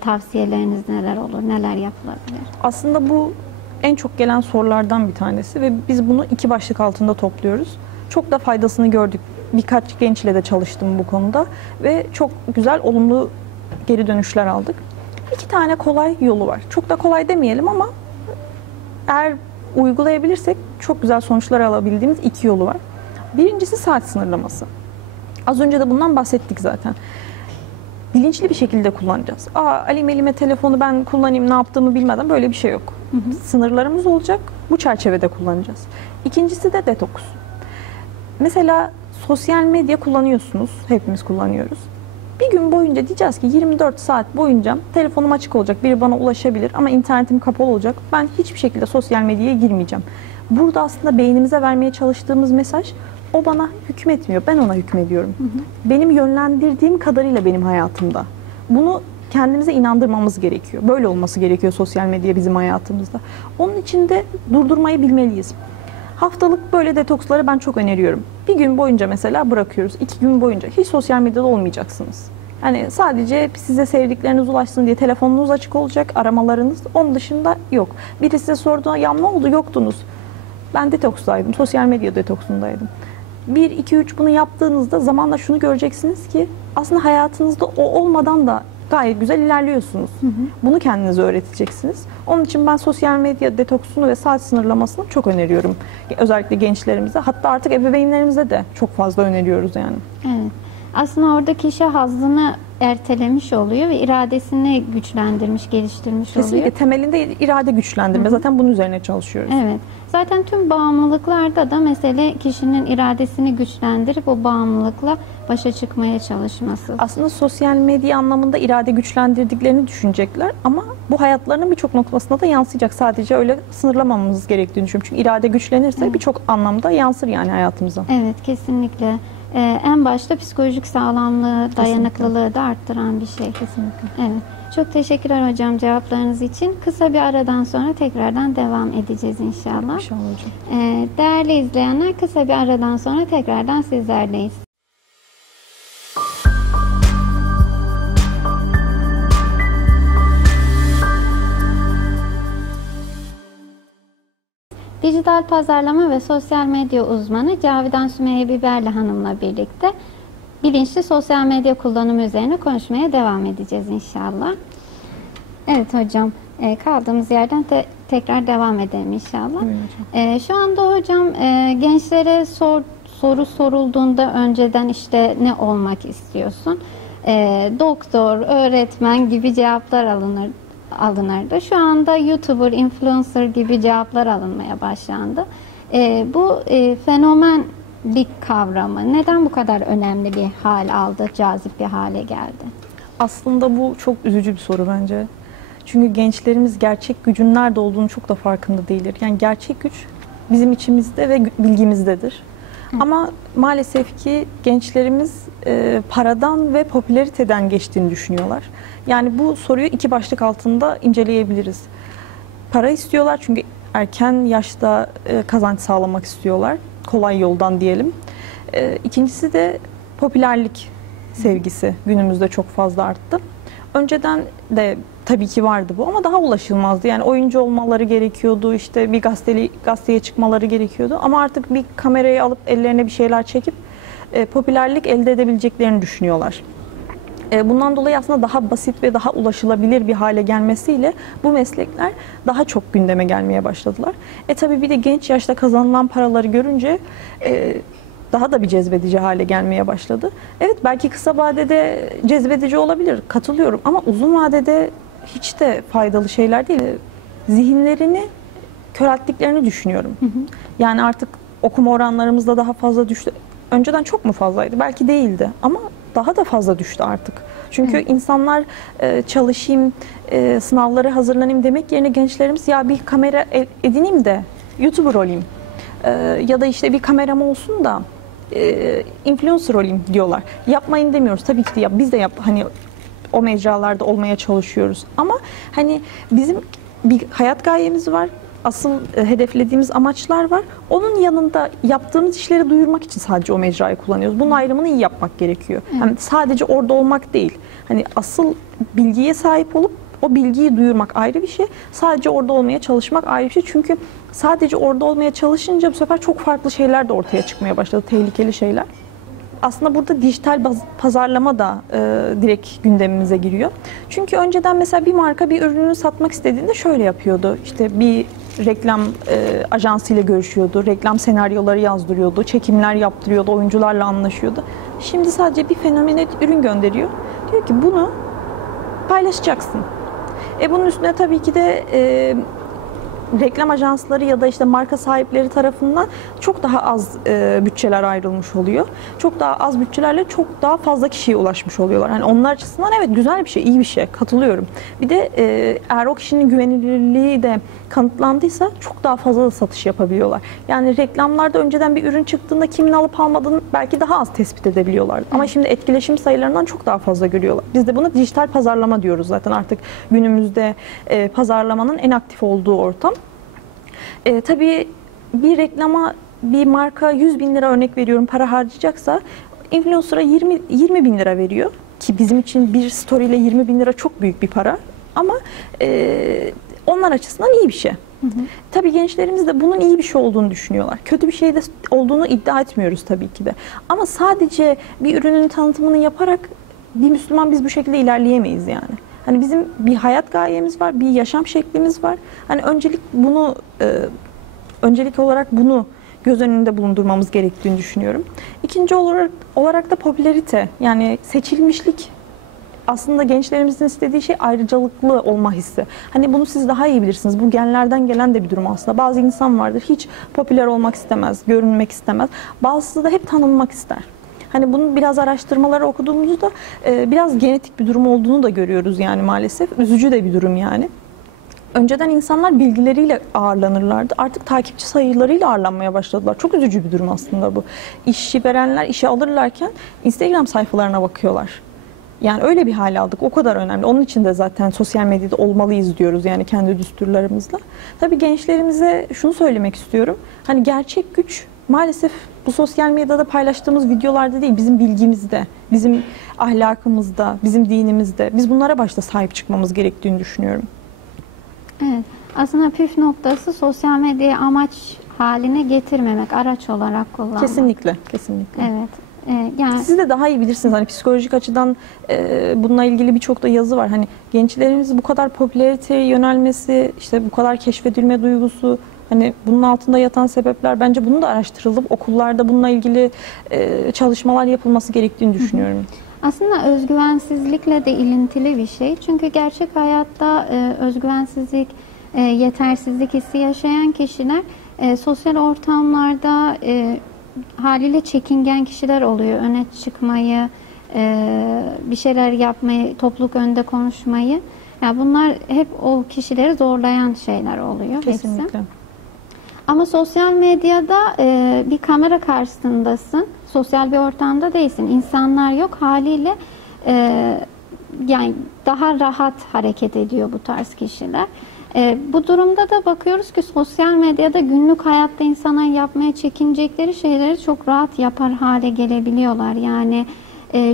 tavsiyeleriniz neler olur, neler yapılabilir? Aslında bu en çok gelen sorulardan bir tanesi ve biz bunu iki başlık altında topluyoruz. Çok da faydasını gördük. Birkaç gençle de çalıştım bu konuda ve çok güzel, olumlu geri dönüşler aldık. İki tane kolay yolu var. Çok da kolay demeyelim ama eğer uygulayabilirsek çok güzel sonuçlar alabildiğimiz iki yolu var. Birincisi saat sınırlaması. Az önce de bundan bahsettik zaten. Bilinçli bir şekilde kullanacağız. Alayım elime telefonu ben kullanayım, ne yaptığımı bilmeden, böyle bir şey yok. Sınırlarımız olacak. Bu çerçevede kullanacağız. İkincisi de detoks. Mesela sosyal medya kullanıyorsunuz. Hepimiz kullanıyoruz. Bir gün boyunca diyeceğiz ki 24 saat boyunca telefonum açık olacak. Biri bana ulaşabilir ama internetim kapalı olacak. Ben hiçbir şekilde sosyal medyaya girmeyeceğim. Burada aslında beynimize vermeye çalıştığımız mesaj, o bana hükmetmiyor, ben ona hükmediyorum. Benim yönlendirdiğim kadarıyla benim hayatımda. Bunu kendimize inandırmamız gerekiyor. Böyle olması gerekiyor sosyal medya bizim hayatımızda. Onun için de durdurmayı bilmeliyiz. Haftalık böyle detoksları ben çok öneriyorum. Bir gün boyunca mesela bırakıyoruz. 2 gün boyunca hiç sosyal medyada olmayacaksınız. Yani sadece size sevdikleriniz ulaşsın diye telefonunuz açık olacak, aramalarınız. Onun dışında yok. Biri size sorduğunda ya ne oldu, yoktunuz. Ben detokstaydım, sosyal medya detoksundaydım. 1, 2, 3 bunu yaptığınızda zamanla şunu göreceksiniz ki aslında hayatınızda o olmadan da gayet güzel ilerliyorsunuz. Bunu kendinize öğreteceksiniz. Onun için ben sosyal medya detoksunu ve saat sınırlamasını çok öneriyorum. Özellikle gençlerimize, hatta artık ebeveynlerimize de çok fazla öneriyoruz yani. Evet. Aslında orada kişi hazzını ertelemiş oluyor ve iradesini güçlendirmiş, geliştirmiş Kesinlikle oluyor. Temelinde irade güçlendirme. Zaten bunun üzerine çalışıyoruz. Evet. Zaten tüm bağımlılıklarda da mesele kişinin iradesini güçlendirip o bağımlılıkla başa çıkmaya çalışması. Aslında sosyal medya anlamında irade güçlendirdiklerini düşünecekler ama bu hayatlarının birçok noktasına da yansıyacak. Sadece öyle sınırlamamamız gerektiğini düşünüyorum. Çünkü irade güçlenirse birçok anlamda yansır yani hayatımıza. Evet, kesinlikle. En başta psikolojik sağlamlığı, dayanıklılığı da arttıran bir şey. Kesinlikle. Evet. Çok teşekkürler hocam cevaplarınız için. Kısa bir aradan sonra tekrardan devam edeceğiz inşallah. İnşallah hocam. Değerli izleyenler, kısa bir aradan sonra tekrardan sizlerleyiz. Dijital pazarlama ve sosyal medya uzmanı Cavidan Sümeyye Biberli Hanım'la birlikte bilinçli sosyal medya kullanımı üzerine konuşmaya devam edeceğiz inşallah. Evet hocam, kaldığımız yerden tekrar devam edelim inşallah. Şu anda hocam gençlere soru sorulduğunda önceden işte ne olmak istiyorsun? Doktor, öğretmen gibi cevaplar alınırdı. Şu anda YouTuber, influencer gibi cevaplar alınmaya başlandı. Bu fenomenlik kavramı neden bu kadar önemli bir hal aldı, cazip bir hale geldi? Aslında bu çok üzücü bir soru bence. Çünkü gençlerimiz gerçek gücün nerede olduğunu çok da farkında değildir. Yani gerçek güç bizim içimizde ve bilgimizdedir. Ama maalesef ki gençlerimiz paradan ve popülariteden geçtiğini düşünüyorlar. Yani bu soruyu iki başlık altında inceleyebiliriz. Para istiyorlar çünkü erken yaşta kazanç sağlamak istiyorlar. Kolay yoldan diyelim. İkincisi de popülerlik sevgisi günümüzde çok fazla arttı. Önceden de tabii ki vardı bu ama daha ulaşılmazdı. Yani oyuncu olmaları gerekiyordu, işte bir gazeteye çıkmaları gerekiyordu. Ama artık bir kamerayı alıp ellerine bir şeyler çekip popülerlik elde edebileceklerini düşünüyorlar. Bundan dolayı aslında daha basit ve daha ulaşılabilir bir hale gelmesiyle bu meslekler daha çok gündeme gelmeye başladılar. Tabii bir de genç yaşta kazanılan paraları görünce daha da bir cezbedici hale gelmeye başladı. Evet, belki kısa vadede cezbedici olabilir, katılıyorum ama uzun vadede hiç de faydalı şeyler değil. Zihinlerini körelttiklerini düşünüyorum. Yani artık okuma oranlarımız da daha fazla düştü. Önceden çok mu fazlaydı? Belki değildi ama daha da fazla düştü artık. Çünkü insanlar çalışayım, sınavlara hazırlanayım demek yerine gençlerimiz ya bir kamera edineyim de YouTuber olayım. Ya da işte bir kameram olsun da influencer olayım diyorlar. Yapmayın demiyoruz. Tabii ki de biz de hani o mecralarda olmaya çalışıyoruz. Ama hani bizim bir hayat gayemiz var. Asıl hedeflediğimiz amaçlar var. Onun yanında yaptığımız işleri duyurmak için sadece o mecrayı kullanıyoruz. Bunun ayrımını iyi yapmak gerekiyor. Evet. Yani sadece orada olmak değil. Hani asıl bilgiye sahip olup o bilgiyi duyurmak ayrı bir şey. Sadece orada olmaya çalışmak ayrı bir şey. Çünkü sadece orada olmaya çalışınca bu sefer çok farklı şeyler de ortaya çıkmaya başladı. Tehlikeli şeyler. Aslında burada dijital pazarlama da direkt gündemimize giriyor. Çünkü önceden mesela bir marka bir ürünü satmak istediğinde şöyle yapıyordu. İşte bir reklam ajansıyla görüşüyordu, reklam senaryoları yazdırıyordu, çekimler yaptırıyordu, oyuncularla anlaşıyordu. Şimdi sadece bir fenomene ürün gönderiyor. Diyor ki bunu paylaşacaksın. Bunun üstüne tabii ki de reklam ajansları ya da işte marka sahipleri tarafından çok daha az bütçeler ayrılmış oluyor. Çok daha az bütçelerle çok daha fazla kişiye ulaşmış oluyorlar. Hani onlar açısından evet güzel bir şey, iyi bir şey. Katılıyorum. Bir de eğer o kişinin güvenilirliği de kanıtlandıysa çok daha fazla da satış yapabiliyorlar. Yani reklamlarda önceden bir ürün çıktığında kimin alıp almadığını belki daha az tespit edebiliyorlardı. Ama şimdi etkileşim sayılarından çok daha fazla görüyorlar. Biz de buna dijital pazarlama diyoruz zaten artık günümüzde pazarlamanın en aktif olduğu ortam. Tabii bir reklama bir marka 100 bin lira örnek veriyorum para harcayacaksa influencer'a 20 bin lira veriyor. Ki bizim için bir story ile 20 bin lira çok büyük bir para. Ama onlar açısından iyi bir şey. Hı hı. Tabii gençlerimiz de bunun iyi bir şey olduğunu düşünüyorlar. Kötü bir şey de olduğunu iddia etmiyoruz tabii ki de. Ama sadece bir ürünün tanıtımını yaparak bir Müslüman biz bu şekilde ilerleyemeyiz yani. Hani bizim bir hayat gayemiz var, bir yaşam şeklimiz var. Hani öncelik olarak bunu göz önünde bulundurmamız gerektiğini düşünüyorum. İkinci olarak da popülarite, yani seçilmişlik. Aslında gençlerimizin istediği şey ayrıcalıklı olma hissi. Hani bunu siz daha iyi bilirsiniz. Bu genlerden gelen de bir durum aslında. Bazı insan vardır hiç popüler olmak istemez, görünmek istemez. Bazısı da hep tanınmak ister. Hani bunun biraz araştırmaları okuduğumuzda biraz genetik bir durum olduğunu da görüyoruz yani maalesef. Üzücü de bir durum yani. Önceden insanlar bilgileriyle ağırlanırlardı. Artık takipçi sayılarıyla ağırlanmaya başladılar. Çok üzücü bir durum aslında bu. İşi verenler işe alırlarken Instagram sayfalarına bakıyorlar. Yani öyle bir hale aldık. O kadar önemli. Onun için de zaten sosyal medyada olmalıyız diyoruz yani kendi düsturlarımızla. Tabii gençlerimize şunu söylemek istiyorum. Hani gerçek güç maalesef bu sosyal medyada paylaştığımız videolarda değil, bizim bilgimizde, bizim ahlakımızda, bizim dinimizde. Biz bunlara başta sahip çıkmamız gerektiğini düşünüyorum. Evet. Aslında püf noktası sosyal medyayı amaç haline getirmemek, araç olarak kullanmak. Kesinlikle, kesinlikle. Evet. Yani siz de daha iyi bilirsiniz. Hani psikolojik açıdan bununla ilgili birçok da yazı var. Hani gençlerimiz bu kadar popülariteye yönelmesi, işte bu kadar keşfedilme duygusu, hani bunun altında yatan sebepler bence bunun da araştırılıp okullarda bununla ilgili çalışmalar yapılması gerektiğini düşünüyorum. Aslında özgüvensizlikle de ilintili bir şey. Çünkü gerçek hayatta özgüvensizlik, yetersizlik hissi yaşayan kişiler sosyal ortamlarda haliyle çekingen kişiler oluyor. Öne çıkmayı, bir şeyler yapmayı, topluluk önünde konuşmayı. Yani bunlar hep o kişileri zorlayan şeyler oluyor. Kesinlikle. Hepsi. Ama sosyal medyada bir kamera karşısındasın. Sosyal bir ortamda değilsin. İnsanlar yok haliyle yani daha rahat hareket ediyor bu tarz kişiler. Bu durumda da bakıyoruz ki sosyal medyada günlük hayatta insanlar yapmaya çekinecekleri şeyleri çok rahat yapar hale gelebiliyorlar. Yani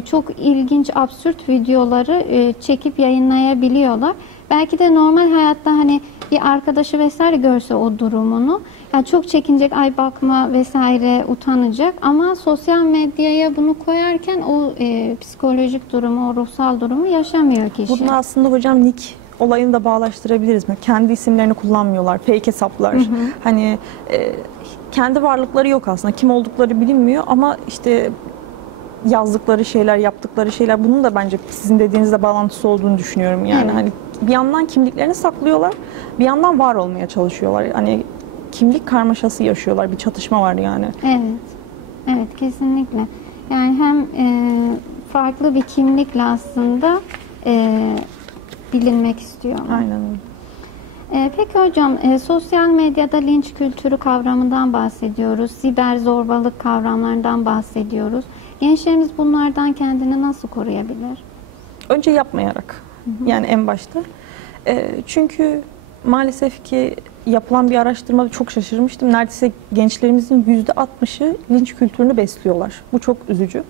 çok ilginç, absürt videoları çekip yayınlayabiliyorlar. Belki de normal hayatta hani bir arkadaşı vesaire görse o durumunu yani çok çekinecek, ay bakma vesaire, utanacak ama sosyal medyaya bunu koyarken o psikolojik durumu, o ruhsal durumu yaşamıyor kişi. Bunu aslında hocam nick olayını da bağlaştırabiliriz mi? Kendi isimlerini kullanmıyorlar, fake hesaplar. Hı hı. Hani kendi varlıkları yok aslında, kim oldukları bilinmiyor ama işte yazdıkları şeyler, yaptıkları şeyler, bunun da bence sizin dediğinizle bağlantısı olduğunu düşünüyorum. Yani evet. Hani bir yandan kimliklerini saklıyorlar, bir yandan var olmaya çalışıyorlar. Hani kimlik karmaşası yaşıyorlar, bir çatışma var yani. Evet, evet kesinlikle. Yani hem farklı bir kimlikle aslında bilinmek istiyorlar. Aynen. Peki hocam, sosyal medyada linç kültürü kavramından bahsediyoruz, siber zorbalık kavramlarından bahsediyoruz. Gençlerimiz bunlardan kendini nasıl koruyabilir? Önce yapmayarak, yani en başta. Çünkü maalesef ki yapılan bir araştırmada çok şaşırmıştım. Neredeyse gençlerimizin %60'ı linç kültürünü besliyorlar. Bu çok üzücü.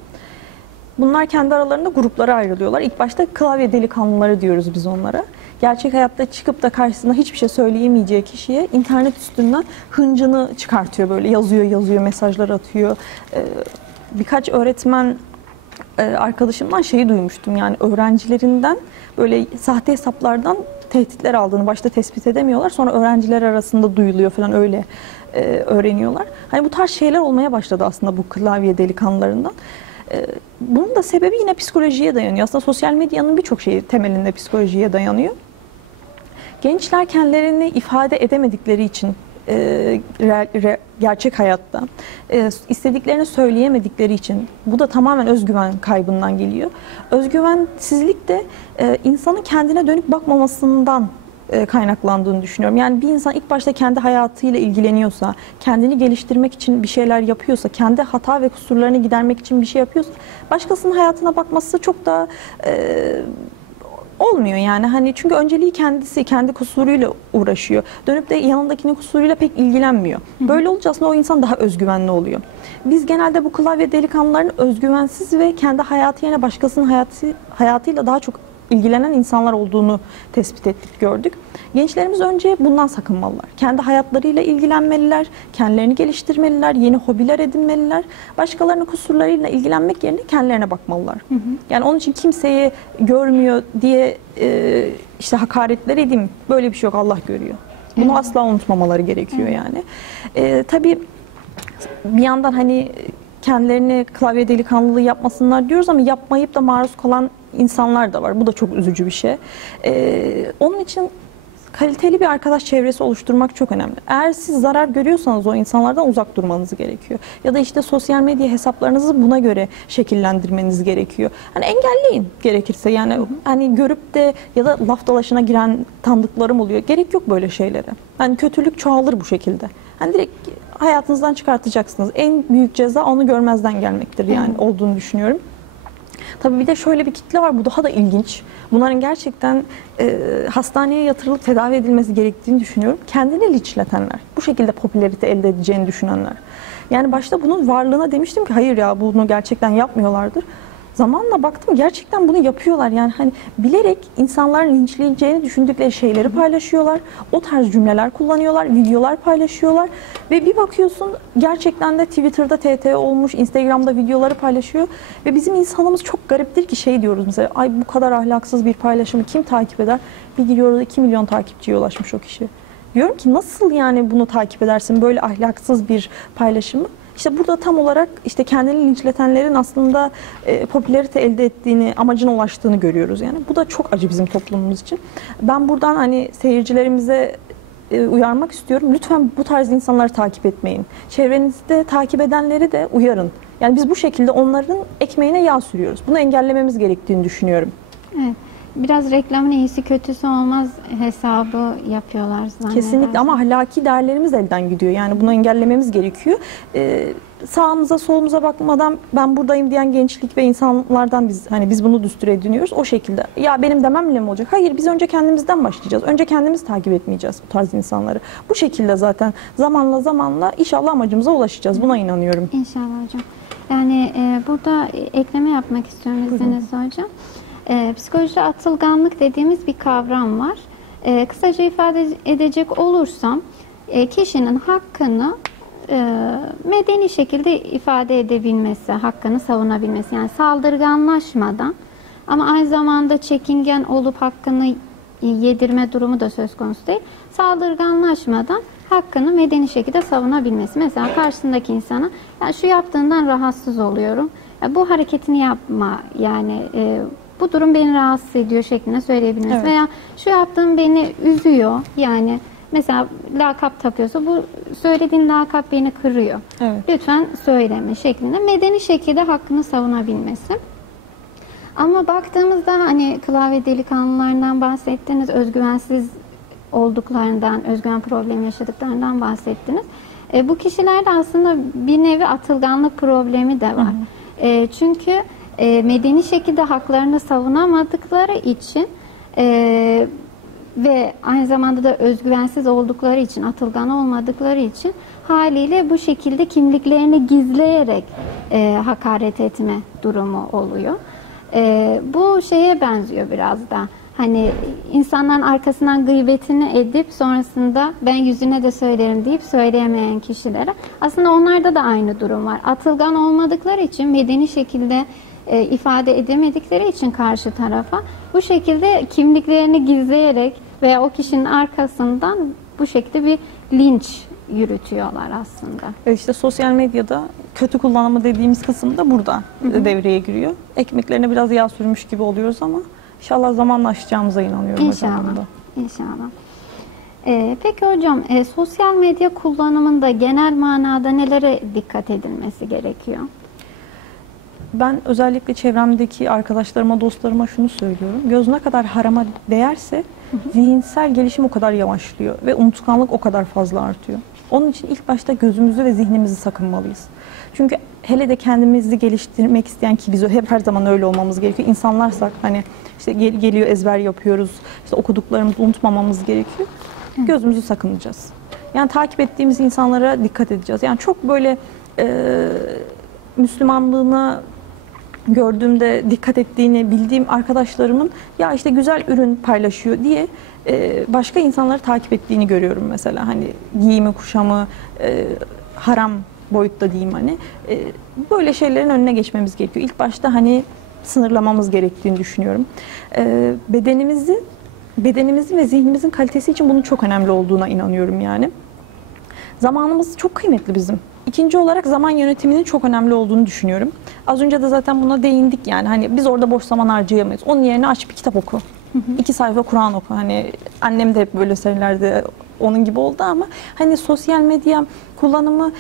Bunlar kendi aralarında gruplara ayrılıyorlar. İlk başta klavye delikanlıları diyoruz biz onlara. Gerçek hayatta çıkıp da karşısında hiçbir şey söyleyemeyeceği kişiye internet üstünden hıncını çıkartıyor, böyle yazıyor, mesajlar atıyor. Birkaç öğretmen arkadaşımdan şeyi duymuştum, yani öğrencilerinden böyle sahte hesaplardan tehditler aldığını başta tespit edemiyorlar. Sonra öğrenciler arasında duyuluyor falan, öyle öğreniyorlar. Hani bu tarz şeyler olmaya başladı aslında bu klavye delikanlılarından. Bunun da sebebi yine psikolojiye dayanıyor. Aslında sosyal medyanın birçok şeyi temelinde psikolojiye dayanıyor. Gençler kendilerini ifade edemedikleri için gerçek hayatta istediklerini söyleyemedikleri için, bu da tamamen özgüven kaybından geliyor. Özgüvensizlik de insanın kendine dönüp bakmamasından kaynaklandığını düşünüyorum. Yani bir insan ilk başta kendi hayatıyla ilgileniyorsa, kendini geliştirmek için bir şeyler yapıyorsa, kendi hata ve kusurlarını gidermek için bir şey yapıyorsa, başkasının hayatına bakması çok da olmuyor yani. Hani çünkü önceliği kendisi, kendi kusuruyla uğraşıyor. Dönüp de yanındakinin kusuruyla pek ilgilenmiyor. Böyle olunca aslında o insan daha özgüvenli oluyor. Biz genelde bu klavye delikanlıların özgüvensiz ve kendi hayatı yerine başkasının hayatıyla daha çok ilgilenen insanlar olduğunu tespit ettik, gördük. Gençlerimiz önce bundan sakınmalılar. Kendi hayatlarıyla ilgilenmeliler, kendilerini geliştirmeliler, yeni hobiler edinmeliler. Başkalarının kusurlarıyla ilgilenmek yerine kendilerine bakmalılar. Yani onun için kimseyi görmüyor diye işte hakaretler edeyim, böyle bir şey yok, Allah görüyor. Bunu asla unutmamaları gerekiyor yani. Tabii bir yandan hani kendilerini klavye delikanlılığı yapmasınlar diyoruz ama yapmayıp da maruz kalan insanlar da var. Bu da çok üzücü bir şey. Onun için kaliteli bir arkadaş çevresi oluşturmak çok önemli. Eğer siz zarar görüyorsanız o insanlardan uzak durmanız gerekiyor. Ya da işte sosyal medya hesaplarınızı buna göre şekillendirmeniz gerekiyor. Hani engelleyin gerekirse. Yani hani görüp de ya da laf dalaşına giren tanıdıklarım oluyor. Gerek yok böyle şeylere. Yani kötülük çoğalır bu şekilde. Hani direkt hayatınızdan çıkartacaksınız. En büyük ceza onu görmezden gelmektir yani olduğunu düşünüyorum. Tabii bir de şöyle bir kitle var, bu daha da ilginç. Bunların gerçekten hastaneye yatırılıp tedavi edilmesi gerektiğini düşünüyorum. Kendini linçletenler, bu şekilde popülarite elde edeceğini düşünenler. Yani başta bunun varlığına demiştim ki hayır ya, bunu gerçekten yapmıyorlardır. Zamanla baktım gerçekten bunu yapıyorlar. Yani hani bilerek insanların linçleyeceğini düşündükleri şeyleri paylaşıyorlar. O tarz cümleler kullanıyorlar, videolar paylaşıyorlar. Ve bir bakıyorsun gerçekten de Twitter'da TT olmuş, Instagram'da videoları paylaşıyor. Ve bizim insanımız çok gariptir ki şey diyoruz mesela, ay bu kadar ahlaksız bir paylaşımı kim takip eder? Bir giriyoruz 2 milyon takipçiye ulaşmış o kişi. Diyorum ki nasıl yani bunu takip edersin, böyle ahlaksız bir paylaşımı? İşte burada tam olarak işte kendini linçletenlerin aslında popülarite elde ettiğini, amacına ulaştığını görüyoruz yani. Bu da çok acı bizim toplumumuz için. Ben buradan hani seyircilerimize uyarmak istiyorum. Lütfen bu tarz insanları takip etmeyin. Çevrenizde takip edenleri de uyarın. Yani biz bu şekilde onların ekmeğine yağ sürüyoruz. Bunu engellememiz gerektiğini düşünüyorum. Evet. Biraz reklamın iyisi kötüsü olmaz hesabı yapıyorlar zannedersem. Kesinlikle, ama ahlaki değerlerimiz elden gidiyor. Yani bunu engellememiz gerekiyor. Sağımıza solumuza bakmadan ben buradayım diyen gençlik ve insanlardan biz bunu düstur ediniyoruz. O şekilde. Ya benim dememle mi olacak? Hayır, biz önce kendimizden başlayacağız. Önce kendimiz takip etmeyeceğiz bu tarz insanları. Bu şekilde zaten zamanla inşallah amacımıza ulaşacağız. Buna inanıyorum. İnşallah hocam. Yani burada ekleme yapmak istiyorum izninizle hocam. Psikolojide atılganlık dediğimiz bir kavram var. Kısaca ifade edecek olursam kişinin hakkını medeni şekilde ifade edebilmesi, hakkını savunabilmesi. Yani saldırganlaşmadan ama aynı zamanda çekingen olup hakkını yedirme durumu da söz konusu değil. Saldırganlaşmadan hakkını medeni şekilde savunabilmesi. Mesela karşısındaki insana ya şu yaptığından rahatsız oluyorum. Ya bu hareketini yapma yani bu durum beni rahatsız ediyor şeklinde söyleyebilmesi. Evet. Veya şu yaptığım beni üzüyor. Yani mesela lakap takıyorsa bu söylediğin lakap beni kırıyor. Evet. Lütfen söyleme şeklinde medeni şekilde hakkını savunabilmesi. Ama baktığımızda hani klavye delikanlılarından bahsettiniz, özgüvensiz olduklarından, özgüven problemi yaşadıklarından bahsettiniz. Bu kişilerde aslında bir nevi atılganlık problemi de var. Çünkü medeni şekilde haklarını savunamadıkları için ve aynı zamanda da özgüvensiz oldukları için, atılgan olmadıkları için haliyle bu şekilde kimliklerini gizleyerek hakaret etme durumu oluyor. Bu şeye benziyor biraz da. Hani insanların arkasından gıybetini edip sonrasında ben yüzüne de söylerim deyip söyleyemeyen kişilere. Aslında onlarda da aynı durum var. Atılgan olmadıkları için, medeni şekilde ifade edemedikleri için karşı tarafa bu şekilde kimliklerini gizleyerek veya o kişinin arkasından bu şekilde bir linç yürütüyorlar aslında. İşte sosyal medyada kötü kullanımı dediğimiz kısım da burada devreye giriyor. Ekmeklerine biraz yağ sürmüş gibi oluyoruz ama İnşallah zamanla aşacağımıza inanıyorum. İnşallah. İnşallah. Peki hocam, sosyal medya kullanımında genel manada nelere dikkat edilmesi gerekiyor? Ben özellikle çevremdeki arkadaşlarıma, dostlarıma şunu söylüyorum. Göz ne kadar harama değerse zihinsel gelişim o kadar yavaşlıyor ve unutkanlık o kadar fazla artıyor. Onun için ilk başta gözümüzü ve zihnimizi sakınmalıyız. Çünkü hele de kendimizi geliştirmek isteyen, ki biz hep her zaman öyle olmamız gerekiyor. İnsanlarsak hani işte geliyor ezber yapıyoruz, işte okuduklarımızı unutmamamız gerekiyor. Gözümüzü sakınacağız. Yani takip ettiğimiz insanlara dikkat edeceğiz. Yani çok böyle Müslümanlığına gördüğümde dikkat ettiğini bildiğim arkadaşlarımın ya işte güzel ürün paylaşıyor diye başka insanları takip ettiğini görüyorum mesela. Hani giyimi, kuşamı, haram boyutta diyeyim hani. Böyle şeylerin önüne geçmemiz gerekiyor. İlk başta hani sınırlamamız gerektiğini düşünüyorum. Bedenimizin ve zihnimizin kalitesi için bunun çok önemli olduğuna inanıyorum yani. Zamanımız çok kıymetli bizim. İkinci olarak zaman yönetiminin çok önemli olduğunu düşünüyorum. Az önce de zaten buna değindik yani. Hani biz orada boş zaman harcayamayız. Onun yerine aç bir kitap oku. 2 sayfa Kur'an oku. Hani annem de hep böyle senelerde onun gibi oldu ama hani sosyal medya kullanımı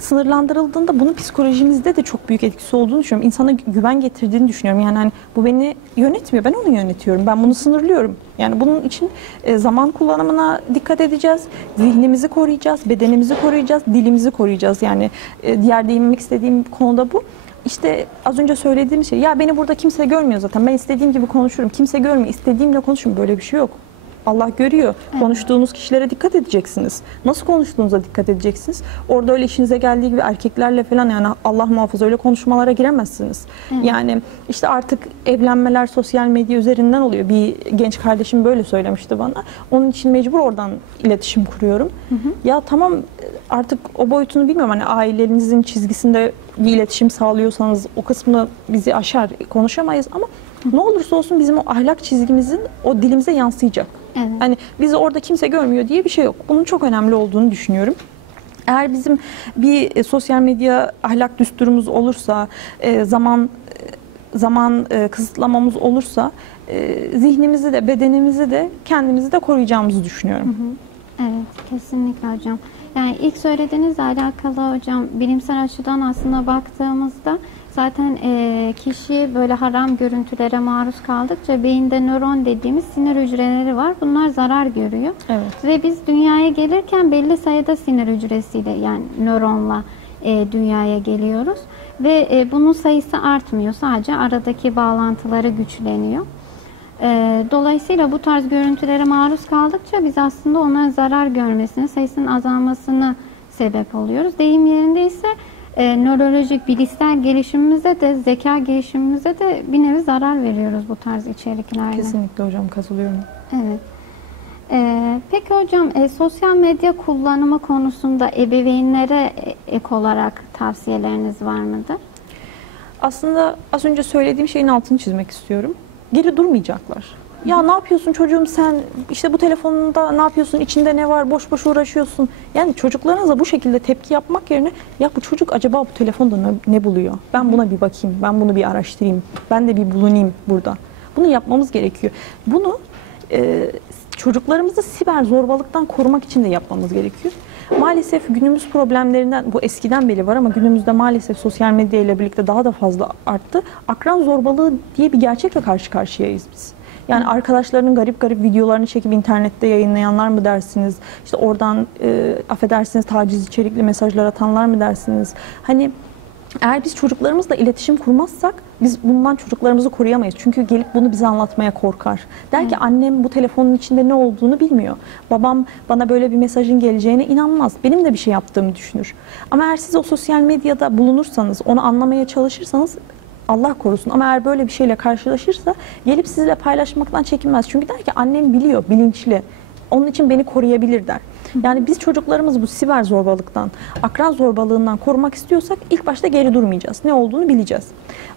sınırlandırıldığında bunun psikolojimizde de çok büyük etkisi olduğunu düşünüyorum. İnsana güven getirdiğini düşünüyorum. Yani hani bu beni yönetmiyor, ben onu yönetiyorum. Ben bunu sınırlıyorum. Yani bunun için zaman kullanımına dikkat edeceğiz. Zihnimizi koruyacağız, bedenimizi koruyacağız, dilimizi koruyacağız. Yani diğer değinmek istediğim konu da bu. İşte az önce söylediğim şey, ya beni burada kimse görmüyor zaten. Ben istediğim gibi konuşurum. Kimse görmüyor. İstediğimle konuşurum. Böyle bir şey yok. Allah görüyor. Evet. Konuştuğunuz kişilere dikkat edeceksiniz. Nasıl konuştuğunuza dikkat edeceksiniz. Orada öyle işinize geldiği gibi erkeklerle falan yani Allah muhafaza öyle konuşmalara giremezsiniz. Evet. Yani işte artık evlenmeler sosyal medya üzerinden oluyor. Bir genç kardeşim böyle söylemişti bana. Onun için mecbur oradan iletişim kuruyorum. Ya tamam artık o boyutunu bilmiyorum. Hani ailenizin çizgisinde bir iletişim sağlıyorsanız o kısmını bizi aşar, konuşamayız ama ne olursa olsun bizim o ahlak çizgimizin o dilimize yansıyacak. Evet. Hani bizi orada kimse görmüyor diye bir şey yok. Bunun çok önemli olduğunu düşünüyorum. Eğer bizim bir sosyal medya ahlak düsturumuz olursa, zaman kısıtlamamız olursa zihnimizi de bedenimizi de kendimizi de koruyacağımızı düşünüyorum. Evet, kesinlikle hocam. Yani ilk söylediğinizle alakalı hocam bilimsel açıdan aslında baktığımızda zaten kişi böyle haram görüntülere maruz kaldıkça beyinde nöron dediğimiz sinir hücreleri var. Bunlar zarar görüyor. Evet. Ve biz dünyaya gelirken belli sayıda sinir hücresiyle yani nöronla dünyaya geliyoruz. Ve bunun sayısı artmıyor. Sadece aradaki bağlantıları güçleniyor. Dolayısıyla bu tarz görüntülere maruz kaldıkça biz aslında onların zarar görmesine, sayısının azalmasına sebep oluyoruz. Deyim yerindeyse nörolojik, bilişsel gelişimimize de, zeka gelişimimize de bir nevi zarar veriyoruz bu tarz içeriklerle. Kesinlikle hocam, katılıyorum. Evet. Peki hocam, sosyal medya kullanımı konusunda ebeveynlere ek olarak tavsiyeleriniz var mıdır? Aslında az önce söylediğim şeyin altını çizmek istiyorum. Geri durmayacaklar. Ya ne yapıyorsun çocuğum sen, işte bu telefonunda ne yapıyorsun, içinde ne var, boş boş uğraşıyorsun. Yani çocuklarınıza bu şekilde tepki yapmak yerine ya bu çocuk acaba bu telefonda ne buluyor? Ben buna bir bakayım, ben bunu bir araştırayım, ben de bir bulunayım burada. Bunu yapmamız gerekiyor. Bunu çocuklarımızı siber zorbalıktan korumak için de yapmamız gerekiyor. Maalesef günümüz problemlerinden, bu eskiden beri var ama günümüzde maalesef sosyal medya ile birlikte daha da fazla arttı. Akran zorbalığı diye bir gerçekle karşı karşıyayız biz. Yani arkadaşlarının garip garip videolarını çekip internette yayınlayanlar mı dersiniz? İşte oradan affedersiniz taciz içerikli mesajlar atanlar mı dersiniz? Hani eğer biz çocuklarımızla iletişim kurmazsak biz bundan çocuklarımızı koruyamayız. Çünkü gelip bunu bize anlatmaya korkar. Der ki annem bu telefonun içinde ne olduğunu bilmiyor. Babam bana böyle bir mesajın geleceğine inanmaz. Benim de bir şey yaptığımı düşünür. Ama eğer siz o sosyal medyada bulunursanız, onu anlamaya çalışırsanız Allah korusun. Ama eğer böyle bir şeyle karşılaşırsa gelip sizinle paylaşmaktan çekinmez. Çünkü der ki annem biliyor, bilinçli. Onun için beni koruyabilir der. Yani biz çocuklarımızı bu siber zorbalıktan, akran zorbalığından korumak istiyorsak ilk başta geri durmayacağız. Ne olduğunu bileceğiz.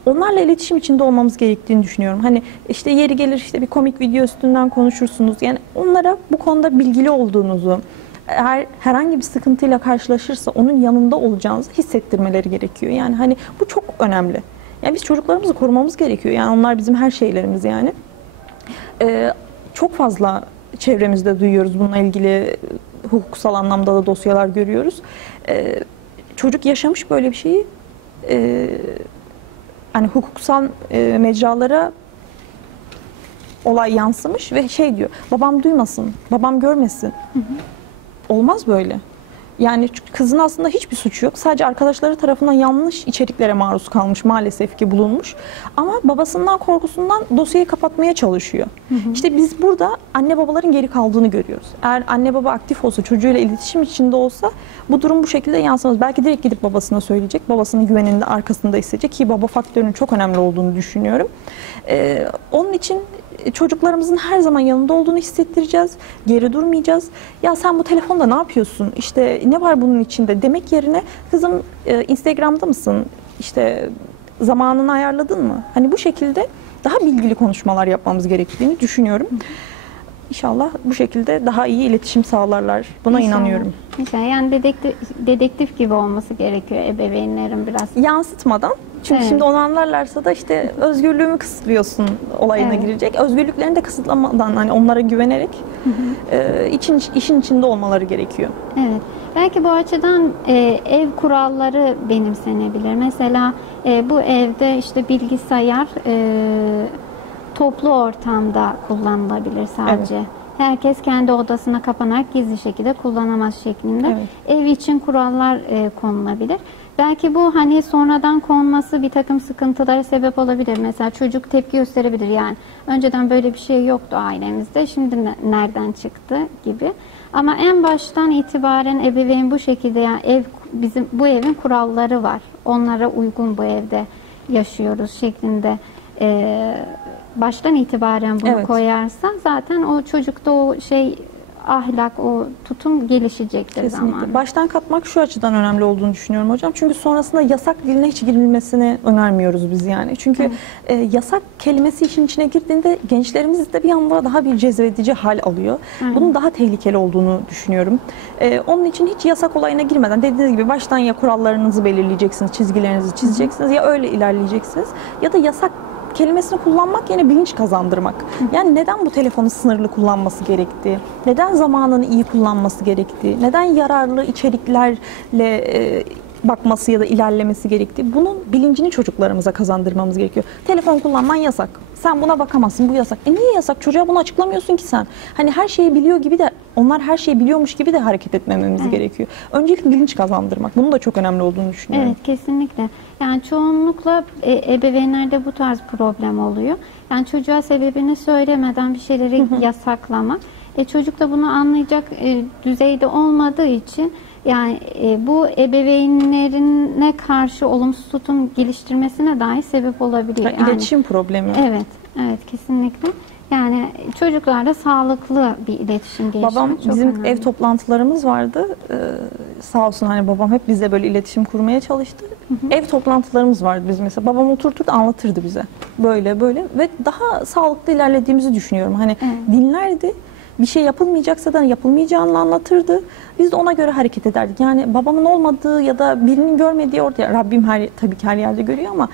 Onlarla iletişim içinde olmamız gerektiğini düşünüyorum. Hani işte yeri gelir işte bir komik video üstünden konuşursunuz. Yani onlara bu konuda bilgili olduğunuzu, eğer herhangi bir sıkıntıyla karşılaşırsa onun yanında olacağınızı hissettirmeleri gerekiyor. Yani hani bu çok önemli. Yani biz çocuklarımızı korumamız gerekiyor. Yani onlar bizim her şeylerimiz yani. Çok fazla çevremizde duyuyoruz bununla ilgili hukuksal anlamda da dosyalar görüyoruz. Çocuk yaşamış böyle bir şeyi hani hukuksal mecralara olay yansımış ve şey diyor, babam duymasın, babam görmesin. Olmaz böyle. Yani kızın aslında hiçbir suçu yok. Sadece arkadaşları tarafından yanlış içeriklere maruz kalmış, maalesef ki bulunmuş. Ama babasından korkusundan dosyayı kapatmaya çalışıyor. İşte biz burada anne babaların geri kaldığını görüyoruz. Eğer anne baba aktif olsa, çocuğuyla iletişim içinde olsa bu durum bu şekilde yansımaz. Belki direkt gidip babasına söyleyecek, babasının güveninde arkasında hissedecek ki baba faktörünün çok önemli olduğunu düşünüyorum. Onun için çocuklarımızın her zaman yanında olduğunu hissettireceğiz. Geri durmayacağız. Ya sen bu telefonda ne yapıyorsun? İşte ne var bunun içinde demek yerine kızım Instagram'da mısın? İşte zamanını ayarladın mı? Hani bu şekilde daha bilgili konuşmalar yapmamız gerektiğini düşünüyorum. İnşallah bu şekilde daha iyi iletişim sağlarlar. Buna inanıyorum. İnşallah. Yani dedektif gibi olması gerekiyor ebeveynlerin biraz. Yansıtmadan. Çünkü şimdi onu anlarlarsa da işte özgürlüğümü kısıtlıyorsun olayına girecek. Özgürlüklerini de kısıtlamadan hani onlara güvenerek işin içinde olmaları gerekiyor. Evet. Belki bu açıdan ev kuralları benimsenebilir. Mesela bu evde işte bilgisayar toplu ortamda kullanılabilir sadece. Evet. Herkes kendi odasına kapanarak gizli şekilde kullanamaz şeklinde ev için kurallar konulabilir. Belki bu hani sonradan konması bir takım sıkıntılara sebep olabilir. Mesela çocuk tepki gösterebilir. Yani önceden böyle bir şey yoktu ailemizde. Şimdi nereden çıktı gibi. Ama en baştan itibaren ebeveyn bu şekilde yani bu evin kuralları var. Onlara uygun bu evde yaşıyoruz şeklinde baştan itibaren bunu koyarsa zaten o çocukta o ahlak, o tutum gelişecektir zamanla. Baştan katmak şu açıdan önemli olduğunu düşünüyorum hocam. Çünkü sonrasında yasak diline hiç girilmesini önermiyoruz biz yani. Çünkü yasak kelimesi işin içine girdiğinde gençlerimiz de bir anda daha bir cezbedici hal alıyor. Bunun daha tehlikeli olduğunu düşünüyorum. Onun için hiç yasak olayına girmeden dediğiniz gibi baştan ya kurallarınızı belirleyeceksiniz, çizgilerinizi çizeceksiniz ya öyle ilerleyeceksiniz ya da yasak kelimesini kullanmak yerine bilinç kazandırmak. Yani neden bu telefonu sınırlı kullanması gerektiği, neden zamanını iyi kullanması gerektiği, neden yararlı içeriklerle bakması ya da ilerlemesi gerektiği, bunun bilincini çocuklarımıza kazandırmamız gerekiyor. Telefon kullanman yasak. Sen buna bakamazsın, bu yasak. Niye yasak? Çocuğa bunu açıklamıyorsun ki sen. Hani her şeyi biliyor gibi de, onlar her şeyi biliyormuş gibi de hareket etmememiz gerekiyor. Öncelikle bilinç kazandırmak. Bunun da çok önemli olduğunu düşünüyorum. Evet, kesinlikle. Yani çoğunlukla ebeveynlerde bu tarz problem oluyor. Yani çocuğa sebebini söylemeden bir şeyleri yasaklamak. Çocuk da bunu anlayacak düzeyde olmadığı için yani bu ebeveynlerine karşı olumsuz tutum geliştirmesine dahi sebep olabiliyor. Yani iletişim problemi. Evet, evet kesinlikle. Yani çocuklarda sağlıklı bir iletişim gelişimi babam çok bizim önemli. ev toplantılarımız vardı. Sağ olsun hani babam hep bizle böyle iletişim kurmaya çalıştı. Ev toplantılarımız vardı bizim mesela. Babam oturturdu anlatırdı bize. Böyle böyle ve daha sağlıklı ilerlediğimizi düşünüyorum. Hani dinlerdi. Bir şey yapılmayacaksa da yapılmayacağını anlatırdı. Biz de ona göre hareket ederdik. Yani babamın olmadığı ya da birinin görmediği orada, Rabbim tabii ki her yerde görüyor ama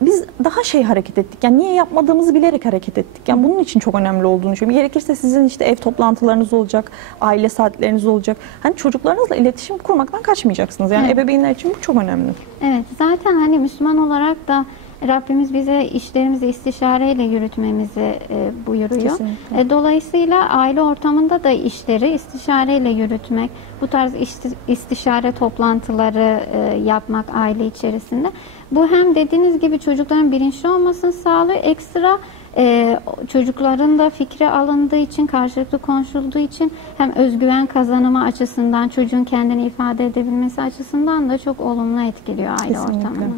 biz daha hareket ettik. Yani niye yapmadığımızı bilerek hareket ettik. Yani bunun için çok önemli olduğunu düşünüyorum. Gerekirse sizin işte ev toplantılarınız olacak, aile saatleriniz olacak. Hani çocuklarınızla iletişim kurmaktan kaçmayacaksınız. Yani ebeveynler için bu çok önemli. Evet, zaten hani Müslüman olarak da Rabbimiz bize işlerimizi istişareyle yürütmemizi buyuruyor. Kesinlikle. Dolayısıyla aile ortamında da işleri istişareyle yürütmek, bu tarz istişare toplantıları yapmak aile içerisinde. Bu hem dediğiniz gibi çocukların bilinçli olmasını sağlıyor, ekstra çocukların da fikri alındığı için, karşılıklı konuşulduğu için hem özgüven kazanımı açısından, çocuğun kendini ifade edebilmesi açısından da çok olumlu etkiliyor aile Kesinlikle. ortamını.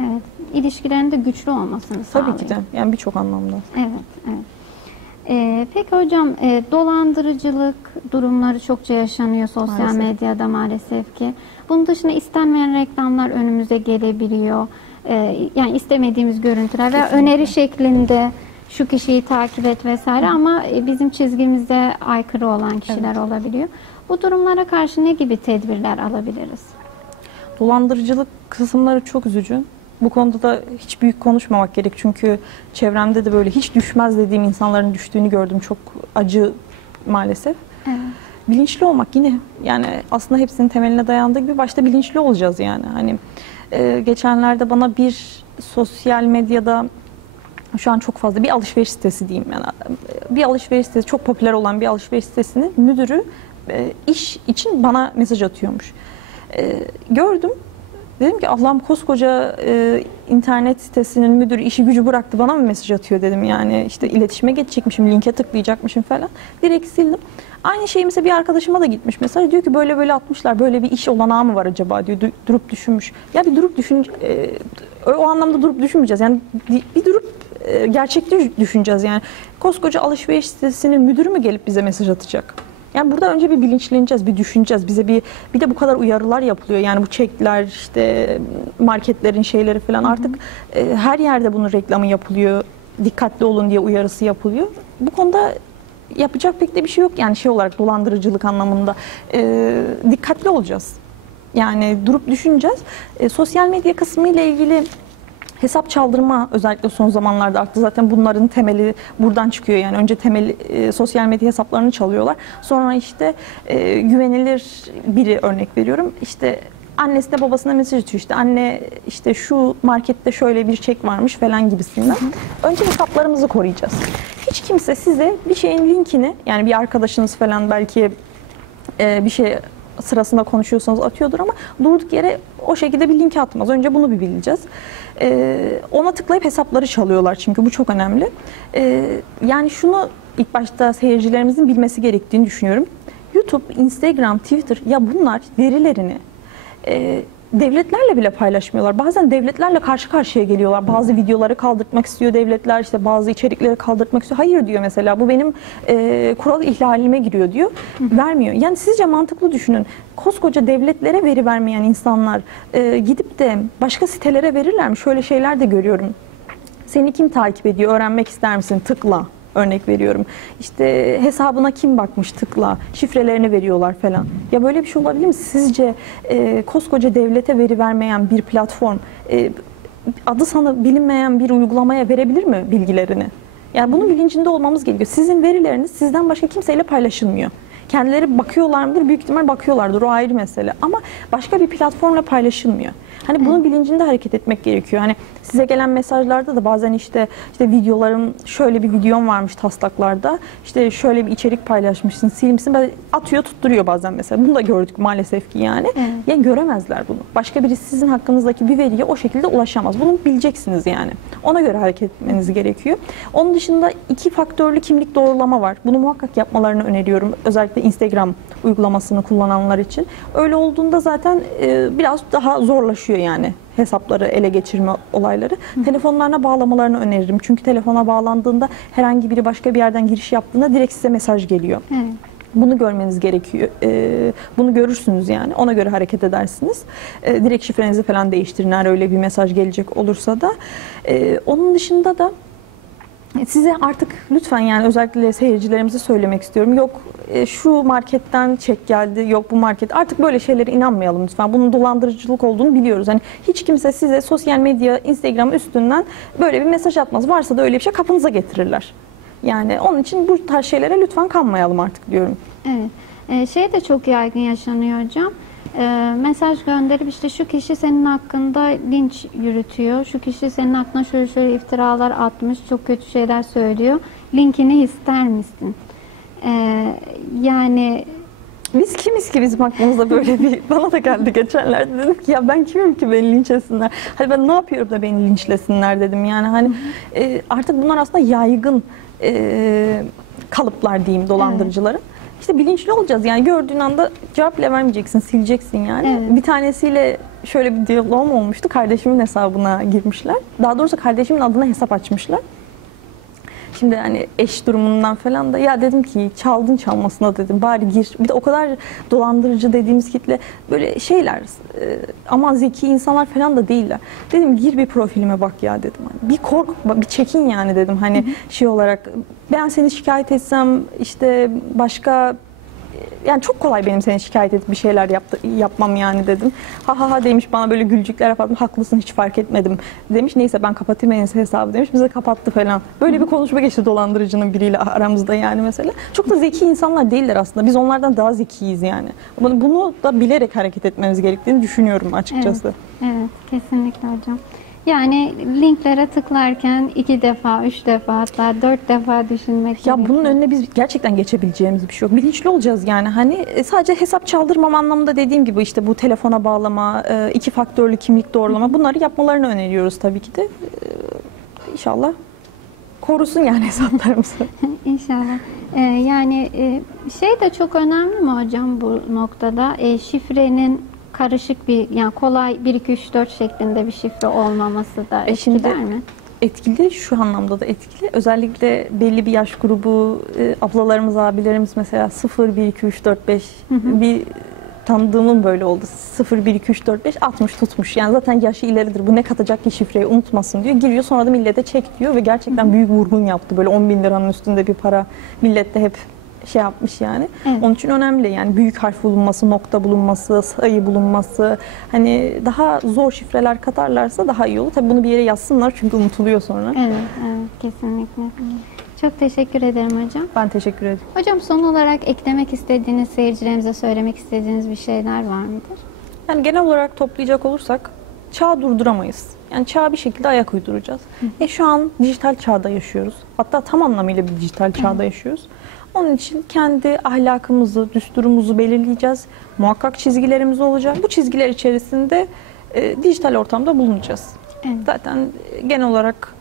Evet, ilişkilerin de güçlü olmasını sağlıyor. Tabii ki de. Yani birçok anlamda. Evet, evet. Peki hocam, dolandırıcılık durumları çokça yaşanıyor sosyal Maalesef. medyada maalesef ki. Bunun dışında istenmeyen reklamlar önümüze gelebiliyor. Yani istemediğimiz görüntüler veya Kesinlikle. öneri şeklinde şu kişiyi takip et vesaire ama bizim çizgimize aykırı olan kişiler olabiliyor. Bu durumlara karşı ne gibi tedbirler alabiliriz? Dolandırıcılık kısımları çok üzücü. Bu konuda da hiç büyük konuşmamak gerek. Çünkü çevremde de böyle hiç düşmez dediğim insanların düştüğünü gördüm. Çok acı maalesef. Evet. Bilinçli olmak yine, yani aslında hepsinin temeline dayandığı gibi başta bilinçli olacağız yani. Hani geçenlerde bana bir sosyal medyada şu an çok fazla bir alışveriş sitesi diyeyim yani. Bir alışveriş sitesi, çok popüler olan bir alışveriş sitesinin müdürü iş için bana mesaj atıyormuş. Gördüm. Dedim ki Allah'ım, koskoca internet sitesinin müdürü işi gücü bıraktı, bana mı mesaj atıyor dedim. Yani işte iletişime geçecekmişim, linke tıklayacakmışım falan. Direkt sildim. Aynı şey mesela bir arkadaşıma da gitmiş mesaj. Diyor ki böyle böyle atmışlar, böyle bir iş olanağı mı var acaba diyor. Durup düşünmüş. Ya bir durup düşün, o anlamda durup düşünmeyeceğiz. Yani bir durup gerçekte düşüneceğiz yani. Koskoca alışveriş sitesinin müdürü mü gelip bize mesaj atacak? Yani burada önce bir bilinçleneceğiz, bir düşüneceğiz. Bize bir de bu kadar uyarılar yapılıyor. Yani bu çekler, işte marketlerin şeyleri falan artık her yerde bunun reklamı yapılıyor. Dikkatli olun diye uyarısı yapılıyor. Bu konuda yapacak pek de bir şey yok. Yani şey olarak, dolandırıcılık anlamında dikkatli olacağız. Yani durup düşüneceğiz. Sosyal medya kısmı ile ilgili hesap çaldırma özellikle son zamanlarda arttı. Zaten bunların temeli buradan çıkıyor. Yani önce temeli sosyal medya hesaplarını çalıyorlar. Sonra işte güvenilir biri, örnek veriyorum. İşte annesine babasına mesaj atıyor. İşte anne, işte şu markette şöyle bir çek varmış falan gibisinden. Önce hesaplarımızı koruyacağız. Hiç kimse size bir şeyin linkini, yani bir arkadaşınız falan belki bir şey sırasında konuşuyorsanız atıyordur ama durduk yere o şekilde bir link atmaz. Önce bunu bir bileceğiz. Ona tıklayıp hesapları çalıyorlar, çünkü bu çok önemli. Yani şunu ilk başta seyircilerimizin bilmesi gerektiğini düşünüyorum. YouTube, Instagram, Twitter, ya bunlar verilerini devletlerle bile paylaşmıyorlar. Bazen devletlerle karşı karşıya geliyorlar. Bazı videoları kaldırtmak istiyor devletler, işte bazı içerikleri kaldırtmak istiyor. Hayır diyor mesela, bu benim kural ihlalime giriyor diyor. Vermiyor. Yani sizce mantıklı düşünün. Koskoca devletlere veri vermeyen insanlar gidip de başka sitelere verirler mi? Şöyle şeyler de görüyorum. Seni kim takip ediyor? Öğrenmek ister misin? Tıkla. Örnek veriyorum. İşte hesabına kim bakmış, tıkla. Şifrelerini veriyorlar falan. Ya böyle bir şey olabilir mi? Sizce koskoca devlete veri vermeyen bir platform adı sana bilinmeyen bir uygulamaya verebilir mi bilgilerini? Yani bunun bilincinde olmamız gerekiyor. Sizin verileriniz sizden başka kimseyle paylaşılmıyor. Kendileri bakıyorlar mıdır? Büyük ihtimal bakıyorlardır. O ayrı mesele. Ama başka bir platformla paylaşılmıyor. Hani bunun bilincinde hareket etmek gerekiyor. Hani size gelen mesajlarda da bazen işte videolarım, şöyle bir videom varmış taslaklarda. İşte şöyle bir içerik paylaşmışsın, silmişsin. Böyle atıyor, tutturuyor bazen mesela. Bunu da gördük maalesef ki yani. Ya göremezler bunu. Başka birisi sizin hakkınızdaki bir veriye o şekilde ulaşamaz. Bunu bileceksiniz yani. Ona göre hareket etmeniz gerekiyor. Onun dışında 2 faktörlü kimlik doğrulama var. Bunu muhakkak yapmalarını öneriyorum. Özellikle Instagram uygulamasını kullananlar için. Öyle olduğunda zaten biraz daha zorlaşıyor yani hesapları ele geçirme olayları. Telefonlarına bağlamalarını öneririm. Çünkü telefona bağlandığında herhangi biri başka bir yerden giriş yaptığında direkt size mesaj geliyor. Evet. Bunu görmeniz gerekiyor. Bunu görürsünüz yani. Ona göre hareket edersiniz. Direkt şifrenizi falan değiştirin eğer öyle bir mesaj gelecek olursa da. Onun dışında da size artık lütfen, yani özellikle seyircilerimize söylemek istiyorum. Yok şu marketten çek geldi, yok bu market. Artık böyle şeylere inanmayalım lütfen. Bunun dolandırıcılık olduğunu biliyoruz. Hani hiç kimse size sosyal medya, Instagram üstünden böyle bir mesaj atmaz. Varsa da öyle bir şey kapınıza getirirler. Yani onun için bu tarz şeylere lütfen kanmayalım artık diyorum. Evet. Şey de çok yaygın yaşanıyor hocam. mesaj gönderip işte şu kişi senin hakkında linç yürütüyor, şu kişi senin hakkında şöyle şöyle iftiralar atmış, çok kötü şeyler söylüyor, linkini ister misin? Yani Biz kimiz ki bizim aklımızda böyle bir bana da geldi geçenlerde, dedim ki ya ben kimim ki beni linç etsinler. Hani ben ne yapıyorum da beni linçlesinler dedim. Yani hani artık bunlar aslında yaygın kalıplar diyeyim dolandırıcıların. Evet. İşte bilinçli olacağız. Yani gördüğün anda cevap bile vermeyeceksin, sileceksin yani. Evet. Bir tanesiyle şöyle bir diyalogum olmuştu. Kardeşimin hesabına girmişler. Daha doğrusu kardeşimin adına hesap açmışlar. Şimdi hani eş durumundan falan da ya dedim ki çaldın çalmasına dedim, bari gir. Bir de o kadar dolandırıcı dediğimiz kitle böyle şeyler, aman zeki insanlar falan da değiller. Dedim gir bir profilime bak ya dedim. Hani bir kork, bir çekin yani dedim. Hani şey olarak ben seni şikayet etsem işte başka, yani çok kolay benim seni şikayet edip bir şeyler yapmam yani dedim. Ha ha ha demiş, bana böyle gülcükler yapardım. Haklısın, hiç fark etmedim demiş. Neyse ben kapatayım en iyisi hesabı demiş. Bize kapattı falan. Böyle bir konuşma geçti dolandırıcının biriyle aramızda yani mesela. Çok da zeki insanlar değiller aslında. Biz onlardan daha zekiyiz yani. Bunu da bilerek hareket etmemiz gerektiğini düşünüyorum açıkçası. Evet, kesinlikle hocam. Yani linklere tıklarken 2 defa, 3 defa, hatta 4 defa düşünmek ya gerekiyor. Bunun önüne biz gerçekten geçebileceğimiz bir şey yok. Bilinçli olacağız yani. Hani sadece hesap çaldırmam anlamında dediğim gibi işte bu telefona bağlama, 2 faktörlü kimlik doğrulama, bunları yapmalarını öneriyoruz tabii ki de. İnşallah korusun yani hesaplarımızı. İnşallah. Yani şey de çok önemli mi hocam bu noktada? Şifrenin karışık bir, yani kolay 1, 2, 3, 4 şeklinde bir şifre olmaması da etkiler mi? Etkili, şu anlamda da etkili. Özellikle belli bir yaş grubu, ablalarımız, abilerimiz mesela 0, 1, 2, 3, 4, 5 bir tanıdığımın böyle oldu. 0, 1, 2, 3, 4, 5 60 tutmuş. Yani zaten yaşı ileridir. Bu ne katacak ki şifreyi unutmasın diyor. Giriyor, sonra da millete çek diyor ve gerçekten büyük vurgun yaptı. Böyle 10 bin liranın üstünde bir para millette hep şey yapmış yani. Evet. Onun için önemli yani büyük harf bulunması, nokta bulunması, sayı bulunması. Hani daha zor şifreler katarlarsa daha iyi olur. Tabii bunu bir yere yazsınlar çünkü unutuluyor sonra. Evet, evet kesinlikle. Çok teşekkür ederim hocam. Ben teşekkür ederim. Hocam son olarak eklemek istediğiniz, seyircilerimize söylemek istediğiniz bir şeyler var mıdır? Yani genel olarak toplayacak olursak çağı durduramayız. Yani çağa bir şekilde ayak uyduracağız. Şu an dijital çağda yaşıyoruz. Hatta tam anlamıyla bir dijital çağda yaşıyoruz. Onun için kendi ahlakımızı, düsturumuzu belirleyeceğiz. Muhakkak çizgilerimiz olacak. Bu çizgiler içerisinde dijital ortamda bulunacağız. Evet. Zaten genel olarak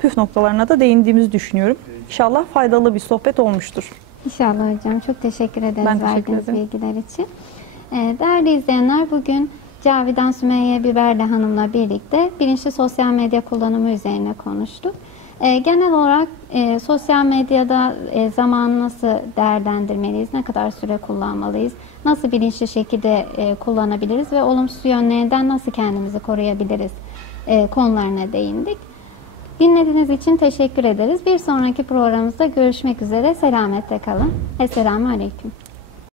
püf noktalarına da değindiğimizi düşünüyorum. İnşallah faydalı bir sohbet olmuştur. İnşallah hocam. Çok teşekkür ederiz verdiğiniz bilgiler için. Değerli izleyenler, bugün Cavidan Sümeyye Biberli Hanım'la birlikte bilinçli sosyal medya kullanımı üzerine konuştuk. Genel olarak sosyal medyada zamanı nasıl değerlendirmeliyiz, ne kadar süre kullanmalıyız, nasıl bilinçli şekilde kullanabiliriz ve olumsuz yönlerinden nasıl kendimizi koruyabiliriz konularına değindik. Dinlediğiniz için teşekkür ederiz. Bir sonraki programımızda görüşmek üzere. Selametle kalın. Esselamu Aleyküm.